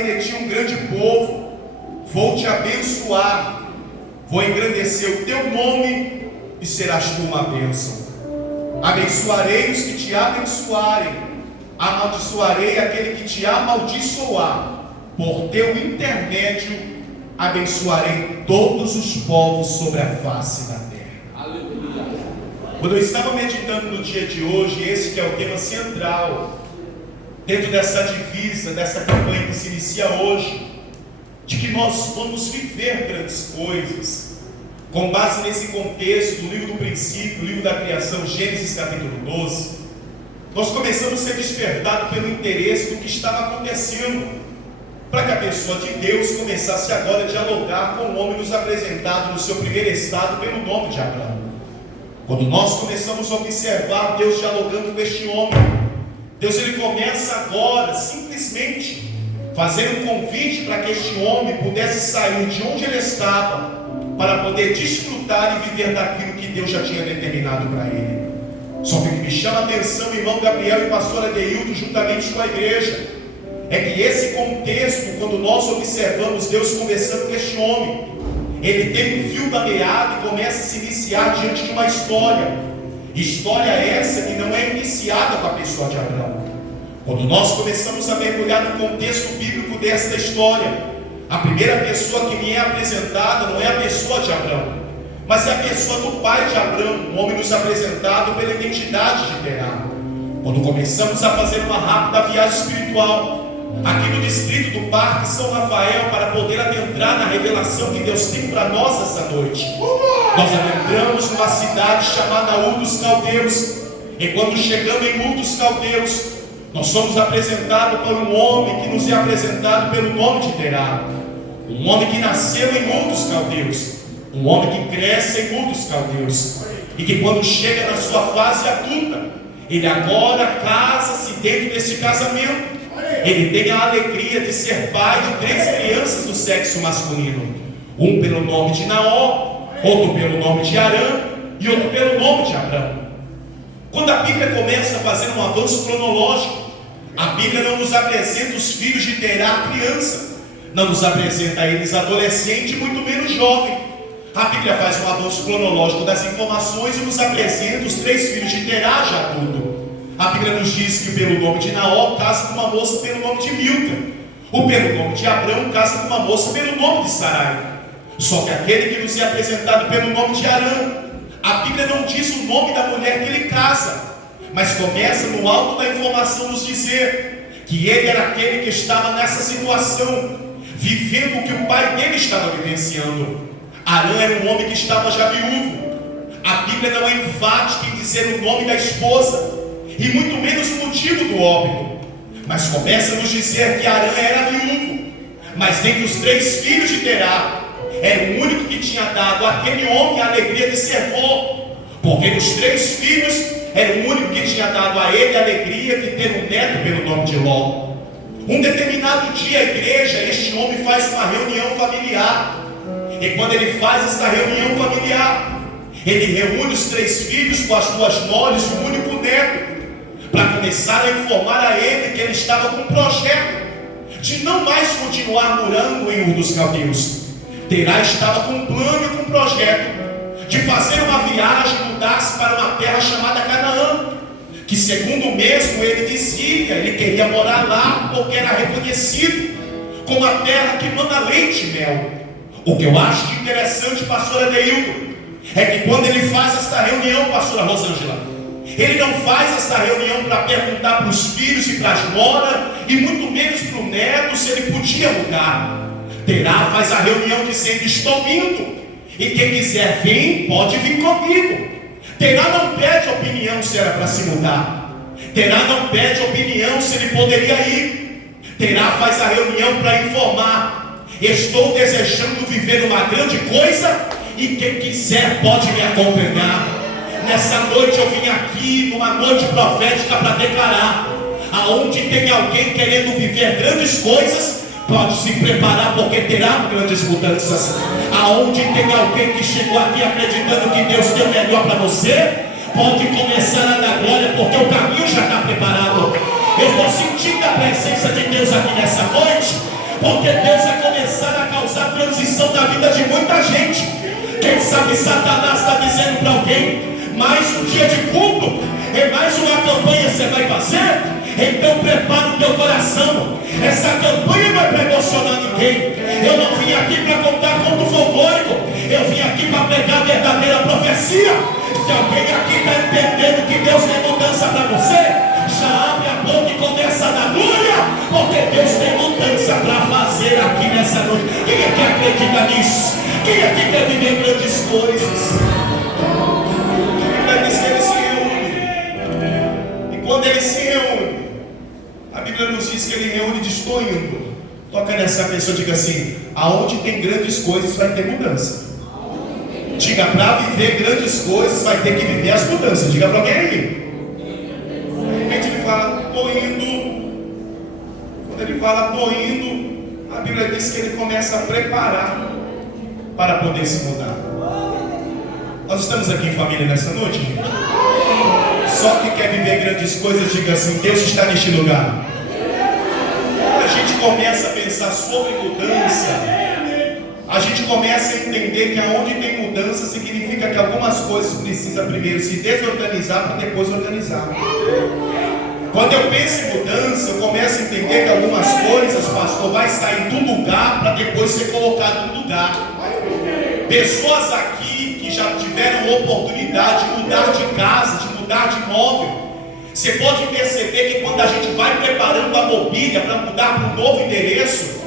farei de ti um grande povo, vou te abençoar, vou engrandecer o teu nome e serás tu uma bênção. Abençoarei os que te abençoarem, amaldiçoarei aquele que te amaldiçoar. Por teu intermédio abençoarei todos os povos sobre a face da terra. Aleluia. Quando eu estava meditando no dia de hoje, esse que é o tema central dentro dessa divisa, dessa campanha que se inicia hoje, de que nós vamos viver grandes coisas, com base nesse contexto do livro do princípio, livro da criação, Gênesis capítulo 12, nós começamos a ser despertados pelo interesse do que estava acontecendo, para que a pessoa de Deus começasse agora a dialogar com o homem nos apresentado no seu primeiro estado pelo nome de Abraão. Quando nós começamos a observar Deus dialogando com este homem, Deus ele começa agora simplesmente fazer um convite para que este homem pudesse sair de onde ele estava, para poder desfrutar e viver daquilo que Deus já tinha determinado para ele. Só que o que me chama a atenção, irmão Gabriel e pastor Adeildo, juntamente com a igreja, é que esse contexto, quando nós observamos Deus conversando com este homem, ele tem um fio da meada e começa a se iniciar diante de uma história essa que não é iniciada com a pessoa de Abraão. Quando nós começamos a mergulhar no contexto bíblico desta história, a primeira pessoa que me é apresentada não é a pessoa de Abraão, mas é a pessoa do pai de Abraão, um homem nos apresentado pela identidade de Terá. Quando começamos a fazer uma rápida viagem espiritual aqui no distrito do Parque São Rafael, para poder adentrar na revelação que Deus tem para nós essa noite, nós adentramos numa cidade chamada Ur dos Caldeus, e quando chegamos em Ur dos Caldeus, nós somos apresentados por um homem que nos é apresentado pelo nome de Terá, um homem que nasceu em Ur dos Caldeus, um homem que cresce em Ur dos Caldeus, e que quando chega na sua fase adulta, ele agora casa-se. Dentro desse casamento, ele tem a alegria de ser pai de 3 crianças do sexo masculino, um pelo nome de Naó, outro pelo nome de Arã e outro pelo nome de Abrão. Quando a Bíblia começa a fazer um avanço cronológico, a Bíblia não nos apresenta os filhos de Terá criança, não nos apresenta eles adolescente, muito menos jovem. A Bíblia faz um avanço cronológico das informações e nos apresenta os 3 filhos de Terá já adulto. A Bíblia nos diz que pelo nome de Naó casa com uma moça pelo nome de Milca, o pelo nome de Abrão casa com uma moça pelo nome de Sarai. Só que aquele que nos é apresentado pelo nome de Arã, a Bíblia não diz o nome da mulher que ele casa, mas começa no alto da informação nos dizer que ele era aquele que estava nessa situação, vivendo o que o pai dele estava vivenciando. Arã era um homem que estava já viúvo. A Bíblia não é enfática em dizer o nome da esposa, e muito menos o motivo do óbito, mas começa a nos dizer que Arã era viúvo, mas dentre os 3 filhos de Terá, era o único que tinha dado àquele homem a alegria de ser vô, porque dos 3 filhos, era o único que tinha dado a ele a alegria de ter um neto pelo nome de Ló. Um determinado dia, a igreja, este homem faz uma reunião familiar, e quando ele faz essa reunião familiar, ele reúne os 3 filhos com as 2 noras e o único neto, para começar a informar a ele que ele estava com um projeto de não mais continuar morando em Ur dos Caldeus. Terá estava com um plano e com um projeto de fazer uma viagem e mudar-se para uma terra chamada Canaã, que segundo mesmo ele dizia, ele queria morar lá porque era reconhecido como a terra que manda leite e mel. O que eu acho de interessante, pastor Adeildo, é que quando ele faz esta reunião, pastora Rosângela, ele não faz essa reunião para perguntar para os filhos e para as noras, e muito menos para o neto, se ele podia mudar. Terá faz a reunião dizendo: estou indo, e quem quiser vir, pode vir comigo. Terá não pede opinião se era para se mudar. Terá não pede opinião se ele poderia ir. Terá faz a reunião para informar: estou desejando viver uma grande coisa, e quem quiser pode me acompanhar. Nessa noite eu vim aqui numa noite profética para declarar: aonde tem alguém querendo viver grandes coisas, pode se preparar, porque terá grandes mudanças. Aonde tem alguém que chegou aqui acreditando que Deus tem o melhor para você, pode começar a dar glória, porque o caminho já está preparado. Eu estou sentindo a presença de Deus aqui nessa noite, Porque Deus vai começar a causar transição na vida de muita gente. Quem sabe Satanás está dizendo para alguém: mais um dia de culto, é mais uma campanha que você vai fazer? Então prepara o teu coração. Essa campanha vai para emocionar ninguém. Eu não vim aqui para contar conto folclórico, eu vim aqui para pregar a verdadeira profecia. Se alguém aqui está entendendo que Deus tem mudança para você, já abre a boca e começa a dar glória, porque Deus tem mudança para fazer aqui nessa noite. Quem é que acredita nisso? Quem é que quer viver grandes coisas? A Bíblia diz que ele se reúne, e quando ele se reúne, a Bíblia nos diz que ele reúne de estou indo. Toca nessa pessoa, diga assim: aonde tem grandes coisas vai ter mudança. Diga: para viver grandes coisas vai ter que viver as mudanças. Diga para alguém aí. De repente ele fala: estou indo. Quando ele fala estou indo, a Bíblia diz que ele começa a preparar para poder se mudar. Nós estamos aqui em família nessa noite, gente. Só que quer viver grandes coisas, diga assim: Deus está neste lugar. Quando a gente começa a pensar sobre mudança, a gente começa a entender que aonde tem mudança significa que algumas coisas precisam primeiro se desorganizar para depois organizar. Quando eu penso em mudança, eu começo a entender que algumas coisas, pastor, vai sair do lugar para depois ser colocado no lugar. Pessoas aqui que já tiveram oportunidade de mudar de casa, de mudar de imóvel, você pode perceber que quando a gente vai preparando a mobília para mudar para um novo endereço,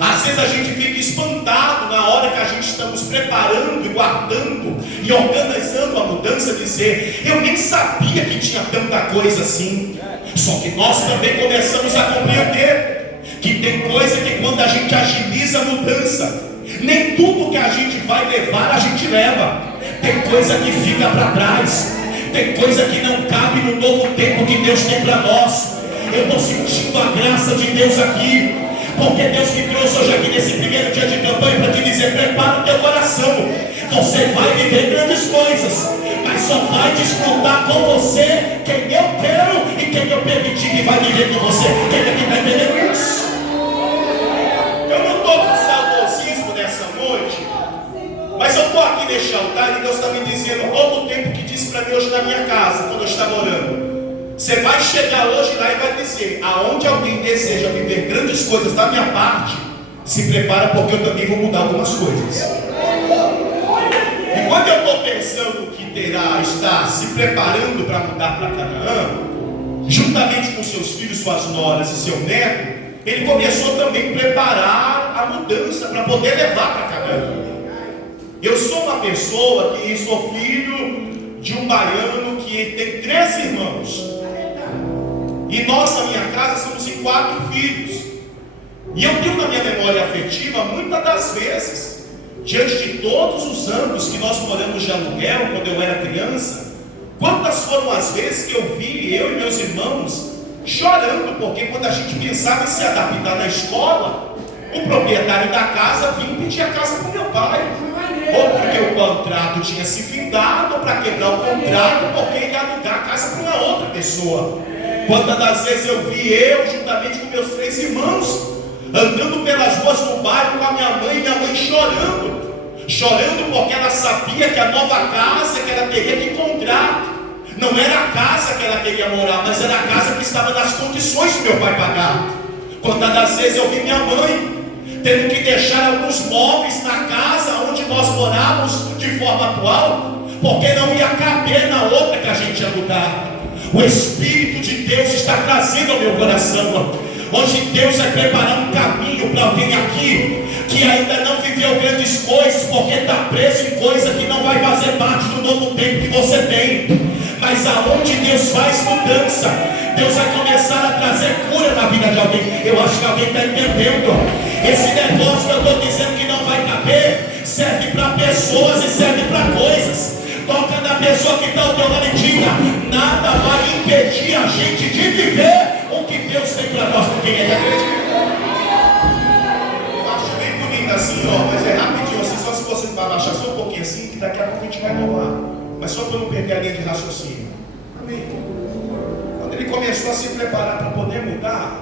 às vezes a gente fica espantado na hora que a gente estamos preparando e guardando e organizando a mudança, dizer: eu nem sabia que tinha tanta coisa assim. Só que nós também começamos a compreender que tem coisa que quando a gente agiliza a mudança, nem tudo que a gente vai levar a gente leva. Tem coisa que fica para trás, tem coisa que não cabe no novo tempo que Deus tem para nós. Eu estou sentindo a graça de Deus aqui, porque Deus me trouxe hoje aqui nesse primeiro dia de campanha para te dizer: prepara o teu coração. Você vai viver grandes coisas, mas só vai desfrutar com você quem eu quero e quem eu permitir que vai viver com você. Quem é que está entendendo isso? Eu não estou com saudosismo nessa noite, mas eu estou aqui neste altar e Deus está me dizendo todo o tempo que disse para mim hoje na minha casa, quando eu estava orando: você vai chegar hoje lá e vai dizer: aonde alguém deseja viver grandes coisas da minha parte, se prepara, porque eu também vou mudar algumas coisas. E quando eu estou pensando que Terá está se preparando para mudar para Canaã, juntamente com seus filhos, suas noras e seu neto, ele começou também a preparar a mudança para poder levar para Canaã. Eu sou uma pessoa que sou filho de um baiano que tem 3 irmãos. E nós, na minha casa, somos em 4 filhos. E eu tenho na minha memória afetiva, muitas das vezes, diante de todos os anos que nós moramos de aluguel, quando eu era criança, quantas foram as vezes que eu vi eu e meus irmãos chorando, porque quando a gente pensava em se adaptar na escola, o proprietário da casa vinha pedir a casa para o meu pai, ou porque o contrato tinha se findado, ou para quebrar o contrato, porque ele ia alugar a casa para uma outra pessoa. Quantas das vezes eu vi eu, juntamente com meus 3 irmãos, andando pelas ruas do bairro com a minha mãe chorando porque ela sabia que a nova casa que ela teria que encontrar não era a casa que ela queria morar, mas era a casa que estava nas condições que meu pai pagava. Quantas das vezes eu vi minha mãe tendo que deixar alguns móveis na casa onde nós morávamos de forma atual, porque não ia caber na outra que a gente ia mudar. O Espírito de Deus está trazendo ao meu coração. Hoje Deus vai preparar um caminho para alguém aqui que ainda não viveu grandes coisas, porque está preso em coisa que não vai fazer parte do novo tempo que você tem. Mas aonde Deus faz mudança, Deus vai começar a trazer cura na vida de alguém. Eu acho que alguém está entendendo. Esse negócio que eu estou dizendo que não vai caber, serve para pessoas e serve para coisas. Toca na pessoa que está ao teu lado e diga: nada vai impedir a gente de viver o que Deus tem para nós. Quem é que acredita? Eu acho bem bonito assim, ó, mas é rapidinho assim, só se você vai baixar só um pouquinho assim, que daqui a pouco a gente vai louvar. Mas só para não perder a linha de raciocínio. Amém. Quando ele começou a se preparar para poder mudar,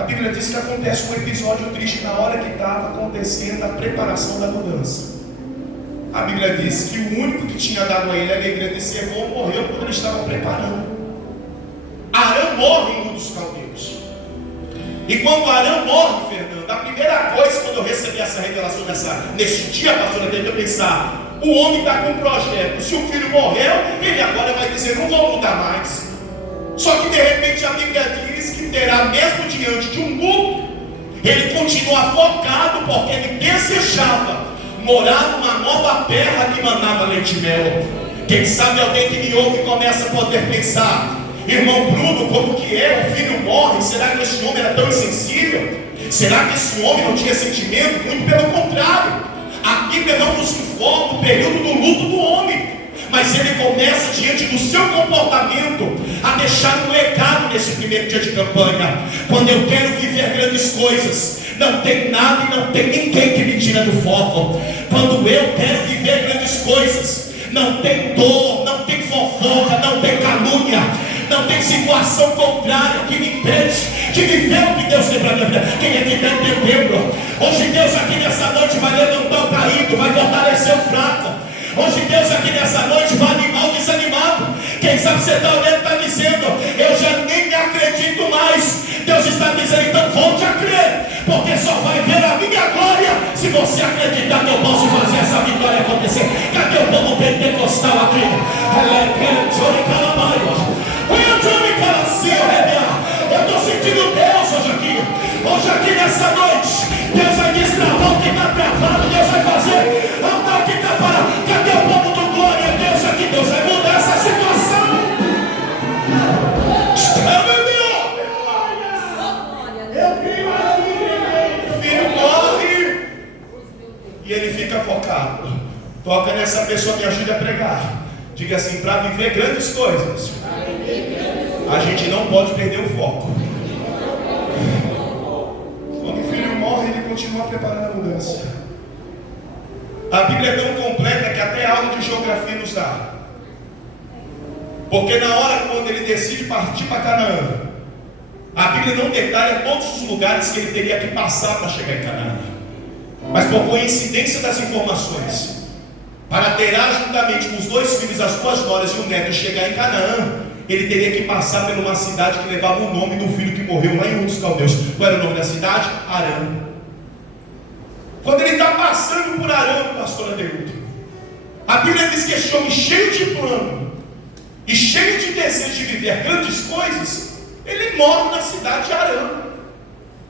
A Bíblia diz que acontece um episódio triste na hora que estava acontecendo a preparação da mudança. A Bíblia diz que o único que tinha dado a ele a alegria de ser bom morreu quando ele estava preparando. Arão morre em Ur dos Caldeus. E quando Arão morre, Fernando, a primeira coisa, quando eu recebi essa revelação nesse dia, pastor, eu tenho que pensar: o homem está com um projeto. Se o filho morreu, ele agora vai dizer: não vou mudar mais. Só que de repente a Bíblia diz que terá, mesmo diante de um luto, ele continua focado, porque ele desejava morar numa nova terra que manava leite e mel. Quem sabe alguém que me ouve começa a poder pensar: irmão Bruno, como que é? O filho morre, será que esse homem era tão insensível? Será que esse homem não tinha sentimento? Muito pelo contrário, a Bíblia não nos informa o período do luto do homem, mas ele começa, diante do seu comportamento, a deixar um legado nesse primeiro dia de campanha. Quando eu quero viver grandes coisas, não tem nada e não tem ninguém que me tira do foco. Quando eu quero viver grandes coisas, não tem dor, não tem fofoca, não tem calúnia, não tem situação contrária que me impede de viver o que Deus tem para minha vida. Quem é que está entendendo? Hoje Deus aqui nessa noite vai levantar o caído, vai fortalecer o fraco. Hoje Deus aqui nessa noite vai animar o desanimado. Quem sabe você está olhando e está dizendo: eu já nem me acredito mais. Deus está dizendo: então volte a crer, porque só vai ver a minha glória se você acreditar que eu posso fazer essa vitória acontecer. Cadê o povo pentecostal aqui? Eu estou sentindo Deus hoje aqui. Hoje aqui nessa noite Deus vai destravar o que está travado. Deus vai fazer o que está parado. Cadê o povo do glória? Deus aqui, Deus vai mudar essa situação. O filho morre e ele fica focado. Toca nessa pessoa, me ajude a pregar. Diga assim: para viver grandes coisas, a gente não pode perder o foco. Quando o filho morre, ele continua preparando a mudança. A Bíblia é tão completa que até aula de geografia nos dá. Porque na hora quando ele decide partir para Canaã, a Bíblia não detalha todos os lugares que ele teria que passar para chegar em Canaã. Mas por coincidência das informações, para terá juntamente com os dois filhos, as duas noras e o neto chegar em Canaã, ele teria que passar por uma cidade que levava o nome do filho que morreu lá em Ur dos Caldeus. Qual era o nome da cidade? Arã. Quando ele está passando por Arã, pastor Adeudo, a Bíblia diz que esse homem, cheio de plano e cheio de desejo de viver grandes coisas, ele morre na cidade de Arã.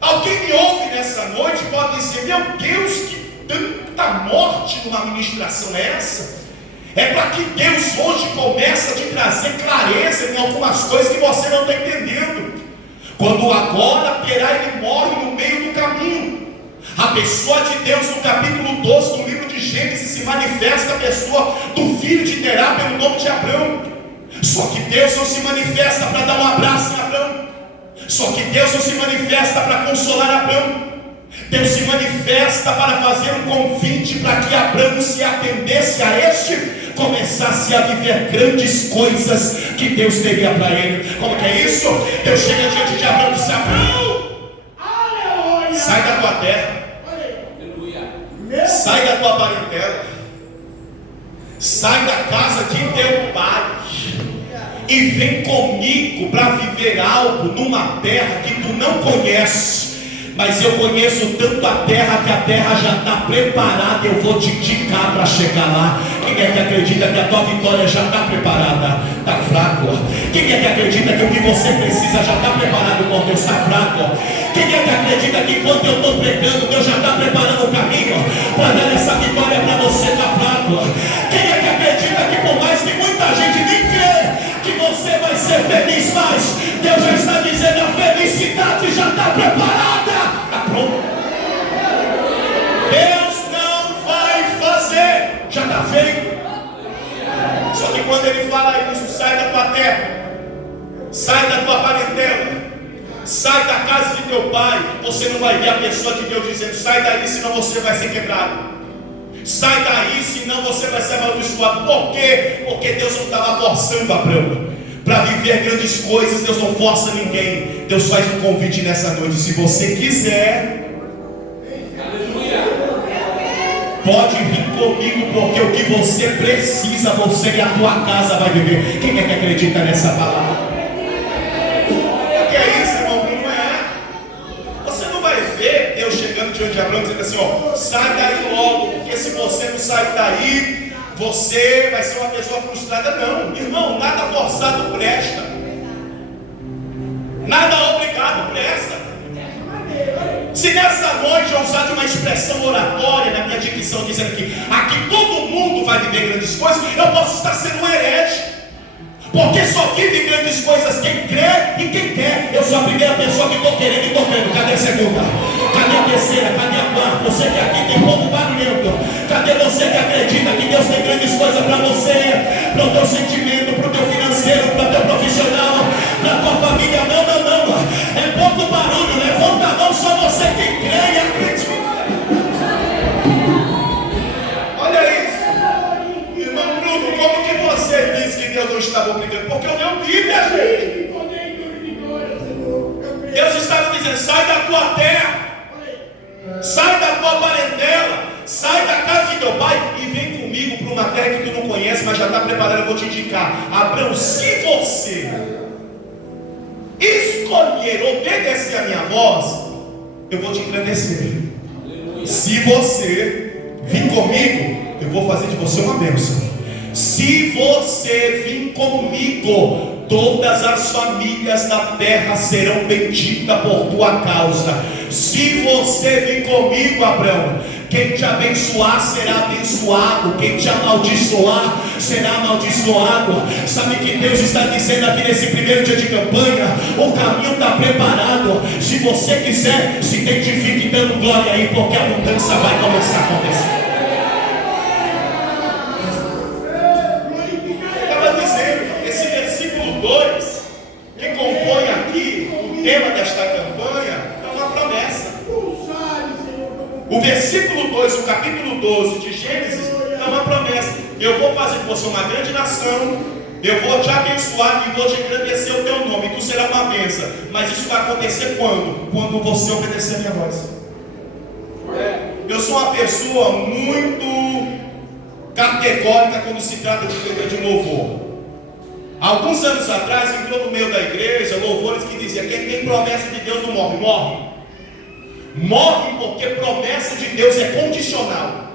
Alguém me ouve nessa noite pode dizer: meu Deus, que tanta morte numa ministração é essa? É para que Deus hoje comece a te trazer clareza em algumas coisas que você não está entendendo. Quando agora terá, ele morre no meio do caminho. A pessoa de Deus, no capítulo 12 do livro de Gênesis, se manifesta a pessoa do filho de Terá pelo nome de Abrão. Só que Deus não se manifesta para dar um abraço em Abrão. Só que Deus não se manifesta para consolar Abrão. Deus se manifesta para fazer um convite para que Abrão se atendesse a este, começasse a viver grandes coisas que Deus teria para ele. Como que é isso? Deus chega diante de Abrão e diz: Abrão, sai da tua terra, sai da tua parentela, sai da casa de teu pai e vem comigo para viver algo numa terra que tu não conheces. Mas eu conheço tanto a terra que a terra já está preparada. Eu vou te indicar para chegar lá. Quem é que acredita que a tua vitória já está preparada? Está fraco? Quem é que acredita que o que você precisa já está preparado, irmão? Deus está fraco? Quem é que acredita que enquanto eu estou pregando, Deus já está preparando o caminho para dar essa vitória para você? Está fraco? Quem é que acredita que por mais que muita gente nem crê que você vai ser feliz, mas Deus já está dizendo: a felicidade já está preparada? Deus não vai fazer, já está feito. Só que quando ele fala isso: sai da tua terra, sai da tua parentela, sai da casa de teu pai, você não vai ver a pessoa de Deus dizendo: sai daí, senão você vai ser quebrado. Sai daí, senão você vai ser amaldiçoado. Por quê? Porque Deus não estava forçando Abraão. para viver grandes coisas. Deus não força ninguém. Deus faz um convite nessa noite. Se você quiser, pode vir comigo, porque o que você precisa, você e a tua casa vai viver. Quem é que acredita nessa palavra? O que é isso, irmão? Não é. Você não vai ver Deus chegando diante de Abraão dizendo assim, ó, sai daí logo, porque se você não sair daí, você vai ser uma pessoa frustrada. Não, irmão, nada forçado presta, nada obrigado presta. Se nessa noite eu usar de uma expressão oratória na minha dicção, dizendo que aqui todo mundo vai viver grandes coisas, eu posso estar sendo um herege, porque só vive grandes coisas quem crê e quem quer. Eu sou a primeira pessoa que estou querendo e estou crendo. Cadê a segunda? Cadê a terceira? Cadê a quarta? Você que aqui tem povo barulhento, cadê você que acredita que Deus tem grandes coisas para você, para o teu sentimento, para o teu financeiro, para o teu profissional, para a tua família? Não, não, não, é pouco barulho. Levanta a mão, só você quem crê e acredita. Olha isso, irmão Bruno, como que você diz que Deus não estava obrigando? Porque eu não vi, minha gente. Deus estava dizendo, sai da tua terra, sai da tua parentela, sai da casa de teu pai e vem comigo para uma terra que tu não conhece, mas já está preparada. Eu vou te indicar. Abraão, se você escolher obedecer a minha voz, eu vou te engrandecer. Se você vir comigo, eu vou fazer de você uma bênção. Se você vir comigo, todas as famílias da terra serão benditas por tua causa. Se você vir comigo, Abraão, quem te abençoar será abençoado, quem te amaldiçoar será amaldiçoado. Sabe que Deus está dizendo aqui nesse primeiro dia de campanha? O caminho está preparado. Se você quiser, se identifique dando glória aí, porque a mudança vai começar a acontecer. Estava dizendo, esse versículo 2, que compõe aqui o tema desta campanha, é uma promessa. O versículo 2, o capítulo 12 de Gênesis, é uma promessa. Eu vou fazer de você uma grande nação, eu vou te abençoar e vou te engrandecer o teu nome, tu será uma bênção. Mas isso vai acontecer quando? Quando você obedecer a minha voz. Eu sou uma pessoa muito categórica quando se trata de letra de louvor. Alguns anos atrás entrou no meio da igreja louvores que diziam: quem tem promessa de Deus não morre. Morre. Morre porque promessa de Deus é condicional.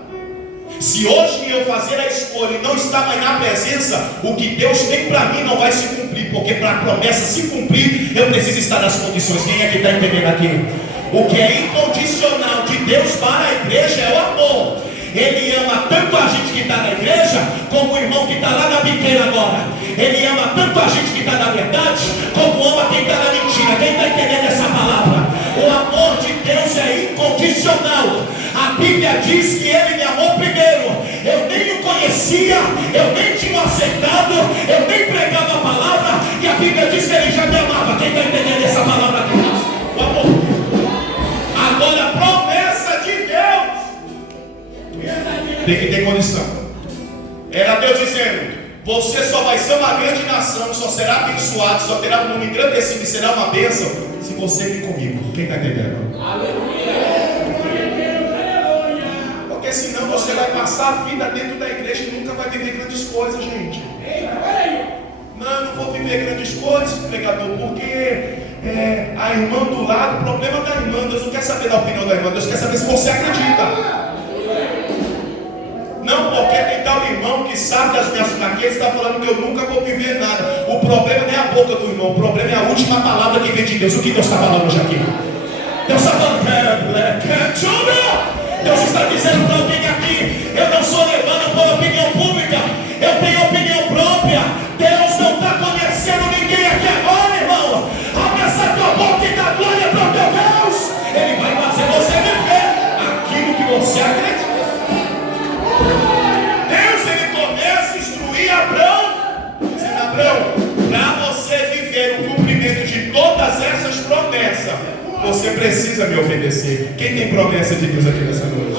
Se hoje eu fazer a escolha e não estar mais na presença, o que Deus tem para mim não vai se cumprir, porque para a promessa se cumprir, eu preciso estar nas condições. Quem é que está entendendo aqui? O que é incondicional de Deus para a igreja é o amor. Ele ama tanto a gente que está na igreja, como o irmão que está lá na biqueira agora. Ele ama tanto a gente que está na verdade, como ama quem está na mentira. Quem está entendendo essa palavra? O amor de Deus é incondicional. A Bíblia diz que Ele me amou primeiro. Eu nem o conhecia, eu nem tinha aceitado, eu nem pregava a palavra, e a Bíblia diz que Ele já me amava. Quem está entendendo essa palavra aqui? O amor. Agora, promessa de Deus tem que ter condição. Era Deus dizendo: você só vai ser uma grande nação, só será abençoado, só terá um nome engrandecido e será uma bênção se você vir comigo. Quem está entendendo? Aleluia! Porque senão você vai passar a vida dentro da igreja e nunca vai viver grandes coisas, gente. Não vou viver grandes coisas, pregador, porque a irmã do lado, o problema da irmã, Deus não quer saber da opinião da irmã, Deus quer saber se você acredita. Não, porque tem tal irmão que sabe das minhas fraquezas, está falando que eu nunca vou viver nada. O problema não é a boca do irmão, o problema é a última palavra que vem de Deus. O que Deus está falando hoje aqui? Deus está falando, Deus está dizendo para alguém aqui: eu não sou levado por opinião pública, eu tenho opinião própria. Deus não está conhecendo ninguém aqui agora, irmão. Abre essa tua boca e dá glória para o teu Deus. Ele vai fazer você viver aquilo que você acredita. Deus, ele começa a instruir Abraão, dizendo: Abraão, para você viver o cumprimento de todas essas promessas, você precisa me obedecer. Quem tem promessa de Deus aqui nessa noite?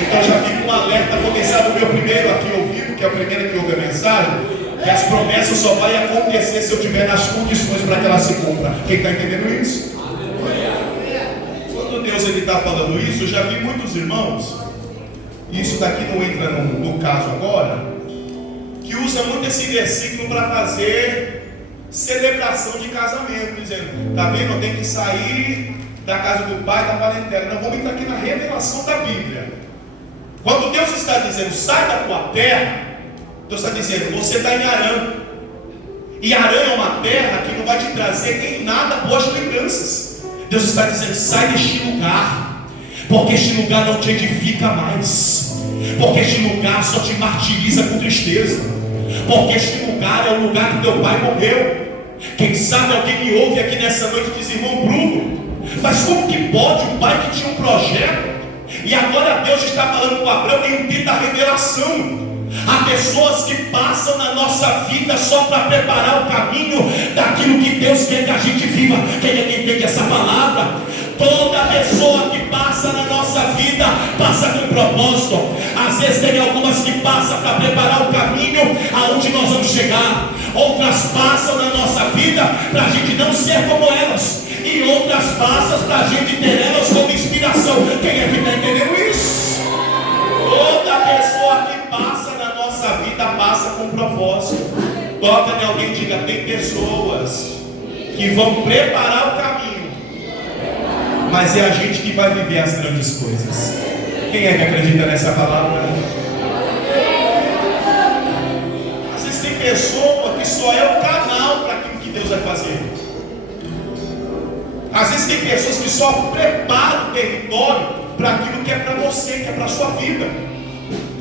Então já fica um alerta, começar do meu primeiro aqui ouvido, que é o primeiro que ouve a mensagem. Que as promessas só vai acontecer se eu tiver nas condições para que ela se cumpra. Quem está entendendo isso? Quando Deus está falando isso, eu já vi muitos irmãos, e isso daqui não entra no caso agora, que usa muito esse versículo para fazer celebração de casamento, dizendo: tá vendo, eu tenho que sair da casa do pai, da parentela. Não, vamos entrar aqui na revelação da Bíblia. Quando Deus está dizendo sai da tua terra, Deus está dizendo você está em Harã. E Harã é uma terra que não vai te trazer em nada boas lembranças. Deus está dizendo sai deste lugar, porque este lugar não te edifica mais, porque este lugar só te martiriza com tristeza, porque este lugar é o lugar que teu pai morreu. Quem sabe alguém me ouve aqui nessa noite e diz: irmão Bruno, mas como que pode um pai que tinha um projeto, e agora Deus está falando com Abraão? Entenda a revelação. Há pessoas que passam na nossa vida só para preparar o caminho daquilo que Deus quer que a gente viva. Quem é que entende essa palavra? Toda pessoa que passa na nossa vida passa com propósito. Às vezes tem algumas que passam para preparar o caminho aonde nós vamos chegar. Outras passam na nossa vida para a gente não ser como elas, e outras passam para a gente ter elas como inspiração. Quem é que está entendendo isso? Toda pessoa que passa na nossa vida passa com propósito. Toca em alguém e diga: tem pessoas que vão preparar o caminho, mas é a gente que vai viver as grandes coisas. Quem é que acredita nessa palavra? Às vezes tem pessoa que só é o canal para aquilo que Deus vai fazer. Às vezes tem pessoas que só preparam o território para aquilo que é para você, que é para a sua vida.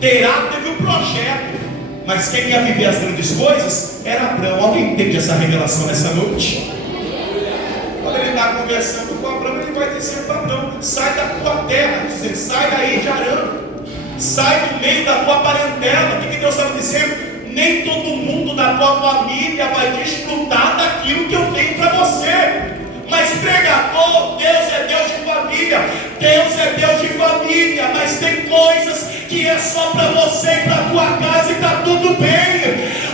Terá teve um projeto, mas quem ia viver as grandes coisas era Abraão. Alguém entende essa revelação nessa noite? Quando ele está conversando com Abraão, ele vai dizer para Abraão: sai da tua terra, dizendo, sai daí de Harã, sai do meio da tua parentela. O que Deus estava dizendo? Nem todo mundo da tua família vai desfrutar daquilo que eu tenho para você. Mas pregador, Deus é Deus de família, Deus é Deus de família, mas tem coisas que é só para você e para a tua casa e está tudo bem.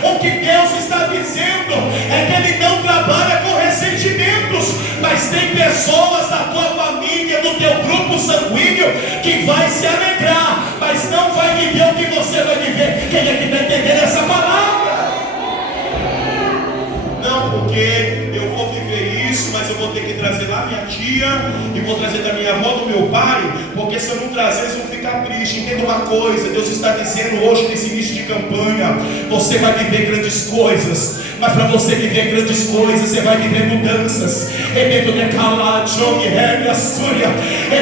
O que Deus está dizendo é que Ele não trabalha com ressentimentos, mas tem pessoas da tua família, do teu grupo sanguíneo, que vai se alegrar, mas não vai viver o que você vai viver. Quem é que está entendendo essa palavra? Não, porque eu vou viver isso, mas eu vou ter que trazer lá minha tia, e vou trazer da minha avó, do meu pai, porque se eu não trazer, eles vão ficar tristes. Entenda uma coisa, Deus está dizendo hoje, nesse início de campanha, você vai viver grandes coisas, mas para você viver grandes coisas, você vai viver mudanças. E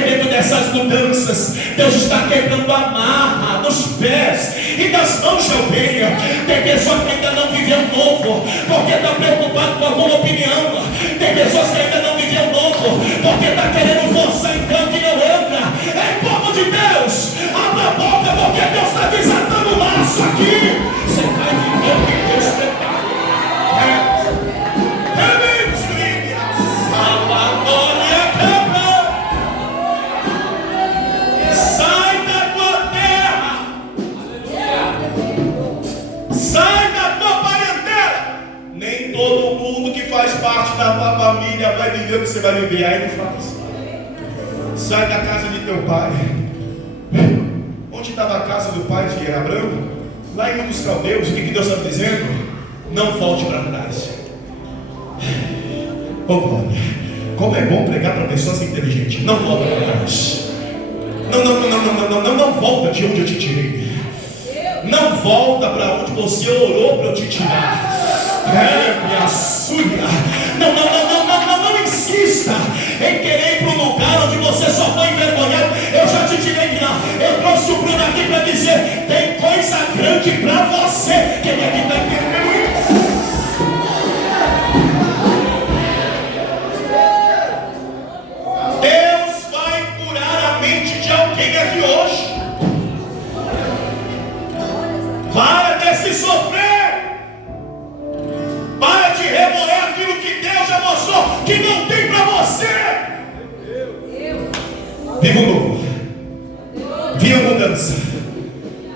dentro dessas mudanças, Deus está quebrando a marra dos pés e das mãos de alguém. Tem pessoas que ainda não viveu novo, porque está preocupado com alguma opinião. Tem pessoas que ainda não viveu novo, porque está querendo forçar em campo e não entra. É povo de Deus, abra a boca, porque Deus está desatando o laço aqui. Você vai viver o que Deus prepara. Sai da tua terra, sai da tua parentela. Nem todo mundo que faz parte da tua família vai viver o que você vai viver. Aí ele faz: sai da casa de teu pai. Onde estava a casa do pai de Abraão? Lá em Ur dos Caldeus. O que Deus está dizendo? Não volte para trás. Oh, glória. Como é bom pregar para pessoas inteligentes. Não volta para trás. Não volta de onde eu te tirei. Não volta para onde você orou para eu te tirar. Minha súria. Não insista em querer ir para um lugar onde você só foi envergonhado. Eu já te tirei de lá. Eu trouxe o Bruno aqui para dizer: tem coisa grande para você. Quem é que está entendendo isso? Deus vai curar a mente de alguém aqui hoje. Para de se sofrer. Para de remoer aquilo que Deus já mostrou que não tem para você. Viva o novo. Viva a mudança.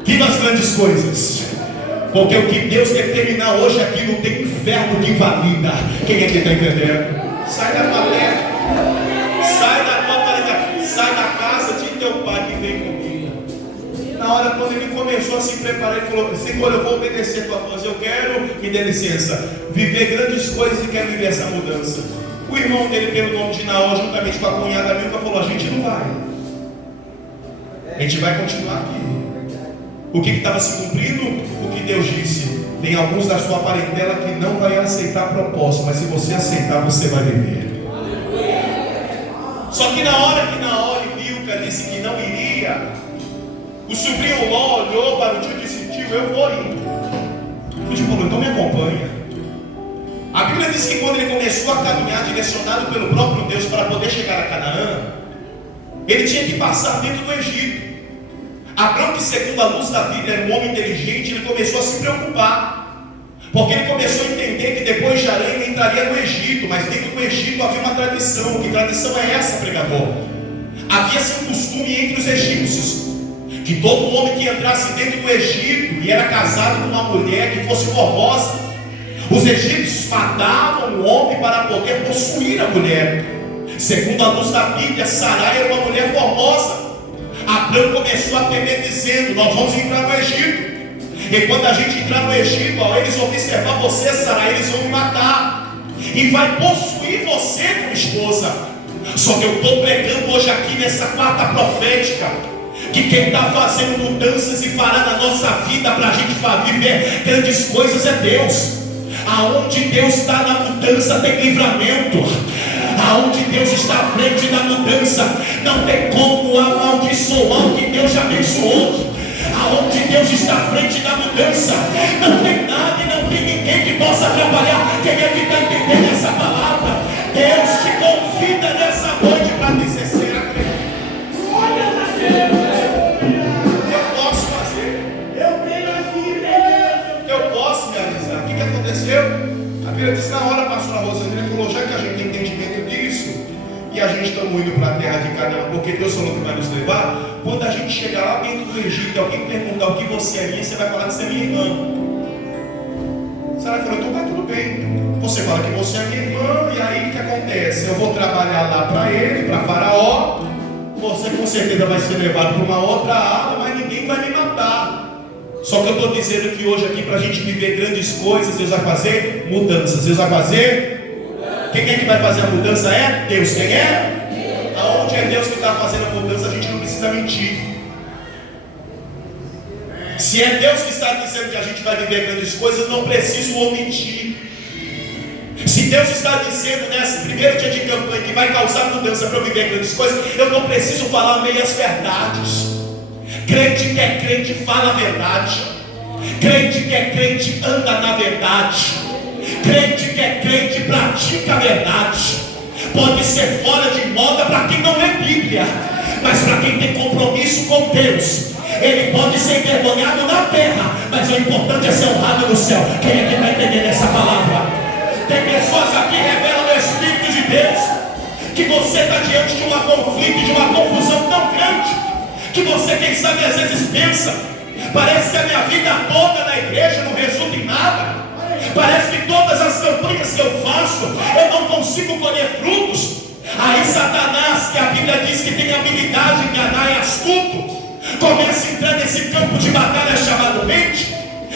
Viva as grandes coisas. Porque o que Deus determinar hoje aqui não tem inferno que invalida. Quem é que está entendendo? Sai da palestra, sai da tua palestra, sai da casa de teu pai que vem comigo. Na hora quando ele começou a se preparar, ele falou: Senhor, eu vou obedecer a tua voz, eu quero, me dê licença, viver grandes coisas e quero viver essa mudança. O irmão dele, pelo nome de Naó, juntamente com a cunhada Milca, falou: a gente não vai, a gente vai continuar aqui. O que estava se cumprindo? O que Deus disse: tem alguns da sua parentela que não vai aceitar a proposta, mas se você aceitar, você vai viver. Só que na hora que Naó e Milca disse que não iria, o sobrinho Ló olhou para o tio e disse: tio, eu vou ir. O tio falou: então me acompanha. A Bíblia diz que quando ele começou a caminhar, direcionado pelo próprio Deus para poder chegar a Canaã, ele tinha que passar dentro do Egito. Abraão, que segundo a luz da Bíblia era um homem inteligente, ele começou a se preocupar, porque ele começou a entender que depois de Arã ele entraria no Egito, mas dentro do Egito havia uma tradição. Que tradição é essa, pregador? Havia-se um costume entre os egípcios, que todo homem que entrasse dentro do Egito e era casado com uma mulher que fosse formosa, os egípcios matavam o homem para poder possuir a mulher. Segundo a luz da Bíblia, Sarai era uma mulher formosa. Abraão começou a temer, dizendo: nós vamos entrar no Egito, e quando a gente entrar no Egito, eles vão observar você, Sarai, eles vão me matar, e vai possuir você como esposa. Só que eu estou pregando hoje aqui nessa quarta profética, que quem está fazendo mudanças e fará na nossa vida para a gente viver grandes coisas é Deus. Aonde Deus está na mudança tem livramento. Aonde Deus está à frente da mudança, não tem como amaldiçoar o que Deus já abençoou. Aonde Deus está à frente da mudança, não tem nada e não tem ninguém que possa atrapalhar. Quem é que está entendendo essa palavra? Deus te convida nessa noite para dizer: será que eu posso fazer? Eu posso realizar. O que aconteceu? A Bíblia diz: na hora, a pastora Rosângela falou: já que a gente tem entendimento disso, e a gente está indo para a terra de Canaã, porque Deus falou que vai nos levar. Quando a gente chegar lá dentro do Egito e alguém perguntar o que você é minha, você vai falar que você é minha irmã. Sarai falou: então está tudo bem. Você fala que você é minha irmã, e aí o que acontece? Eu vou trabalhar lá para ele, para Faraó. Você com certeza vai ser levado para uma outra ala, mas ninguém vai me matar. Só que eu estou dizendo que hoje aqui, para a gente viver grandes coisas, Deus vai fazer mudanças. Deus vai fazer mudança. Quem é que vai fazer a mudança? É Deus. Quem é? Deus. Aonde é Deus que está fazendo a mudança, a gente não precisa mentir. Se é Deus que está dizendo que a gente vai viver grandes coisas, não preciso omitir. Se Deus está dizendo nesse primeiro dia de campanha que vai causar mudança para eu viver grandes coisas, eu não preciso falar meias verdades. Crente que é crente fala a verdade. Crente que é crente anda na verdade. Crente que é crente pratica a verdade. Pode ser fora de moda para quem não lê Bíblia, mas para quem tem compromisso com Deus, ele pode ser envergonhado na terra, mas o importante é ser honrado no céu. Quem é que vai entender essa palavra? Tem pessoas aqui que revelam o Espírito de Deus, que você está diante de uma conflito, de uma confusão tão grande, que você, quem sabe, às vezes pensa: parece que a minha vida toda na igreja não resulta em nada. Parece que todas as campanhas que eu faço, eu não consigo colher frutos. Aí Satanás, que a Bíblia diz que tem habilidade de enganar, é astuto, começa a entrar nesse campo de batalha chamado mente,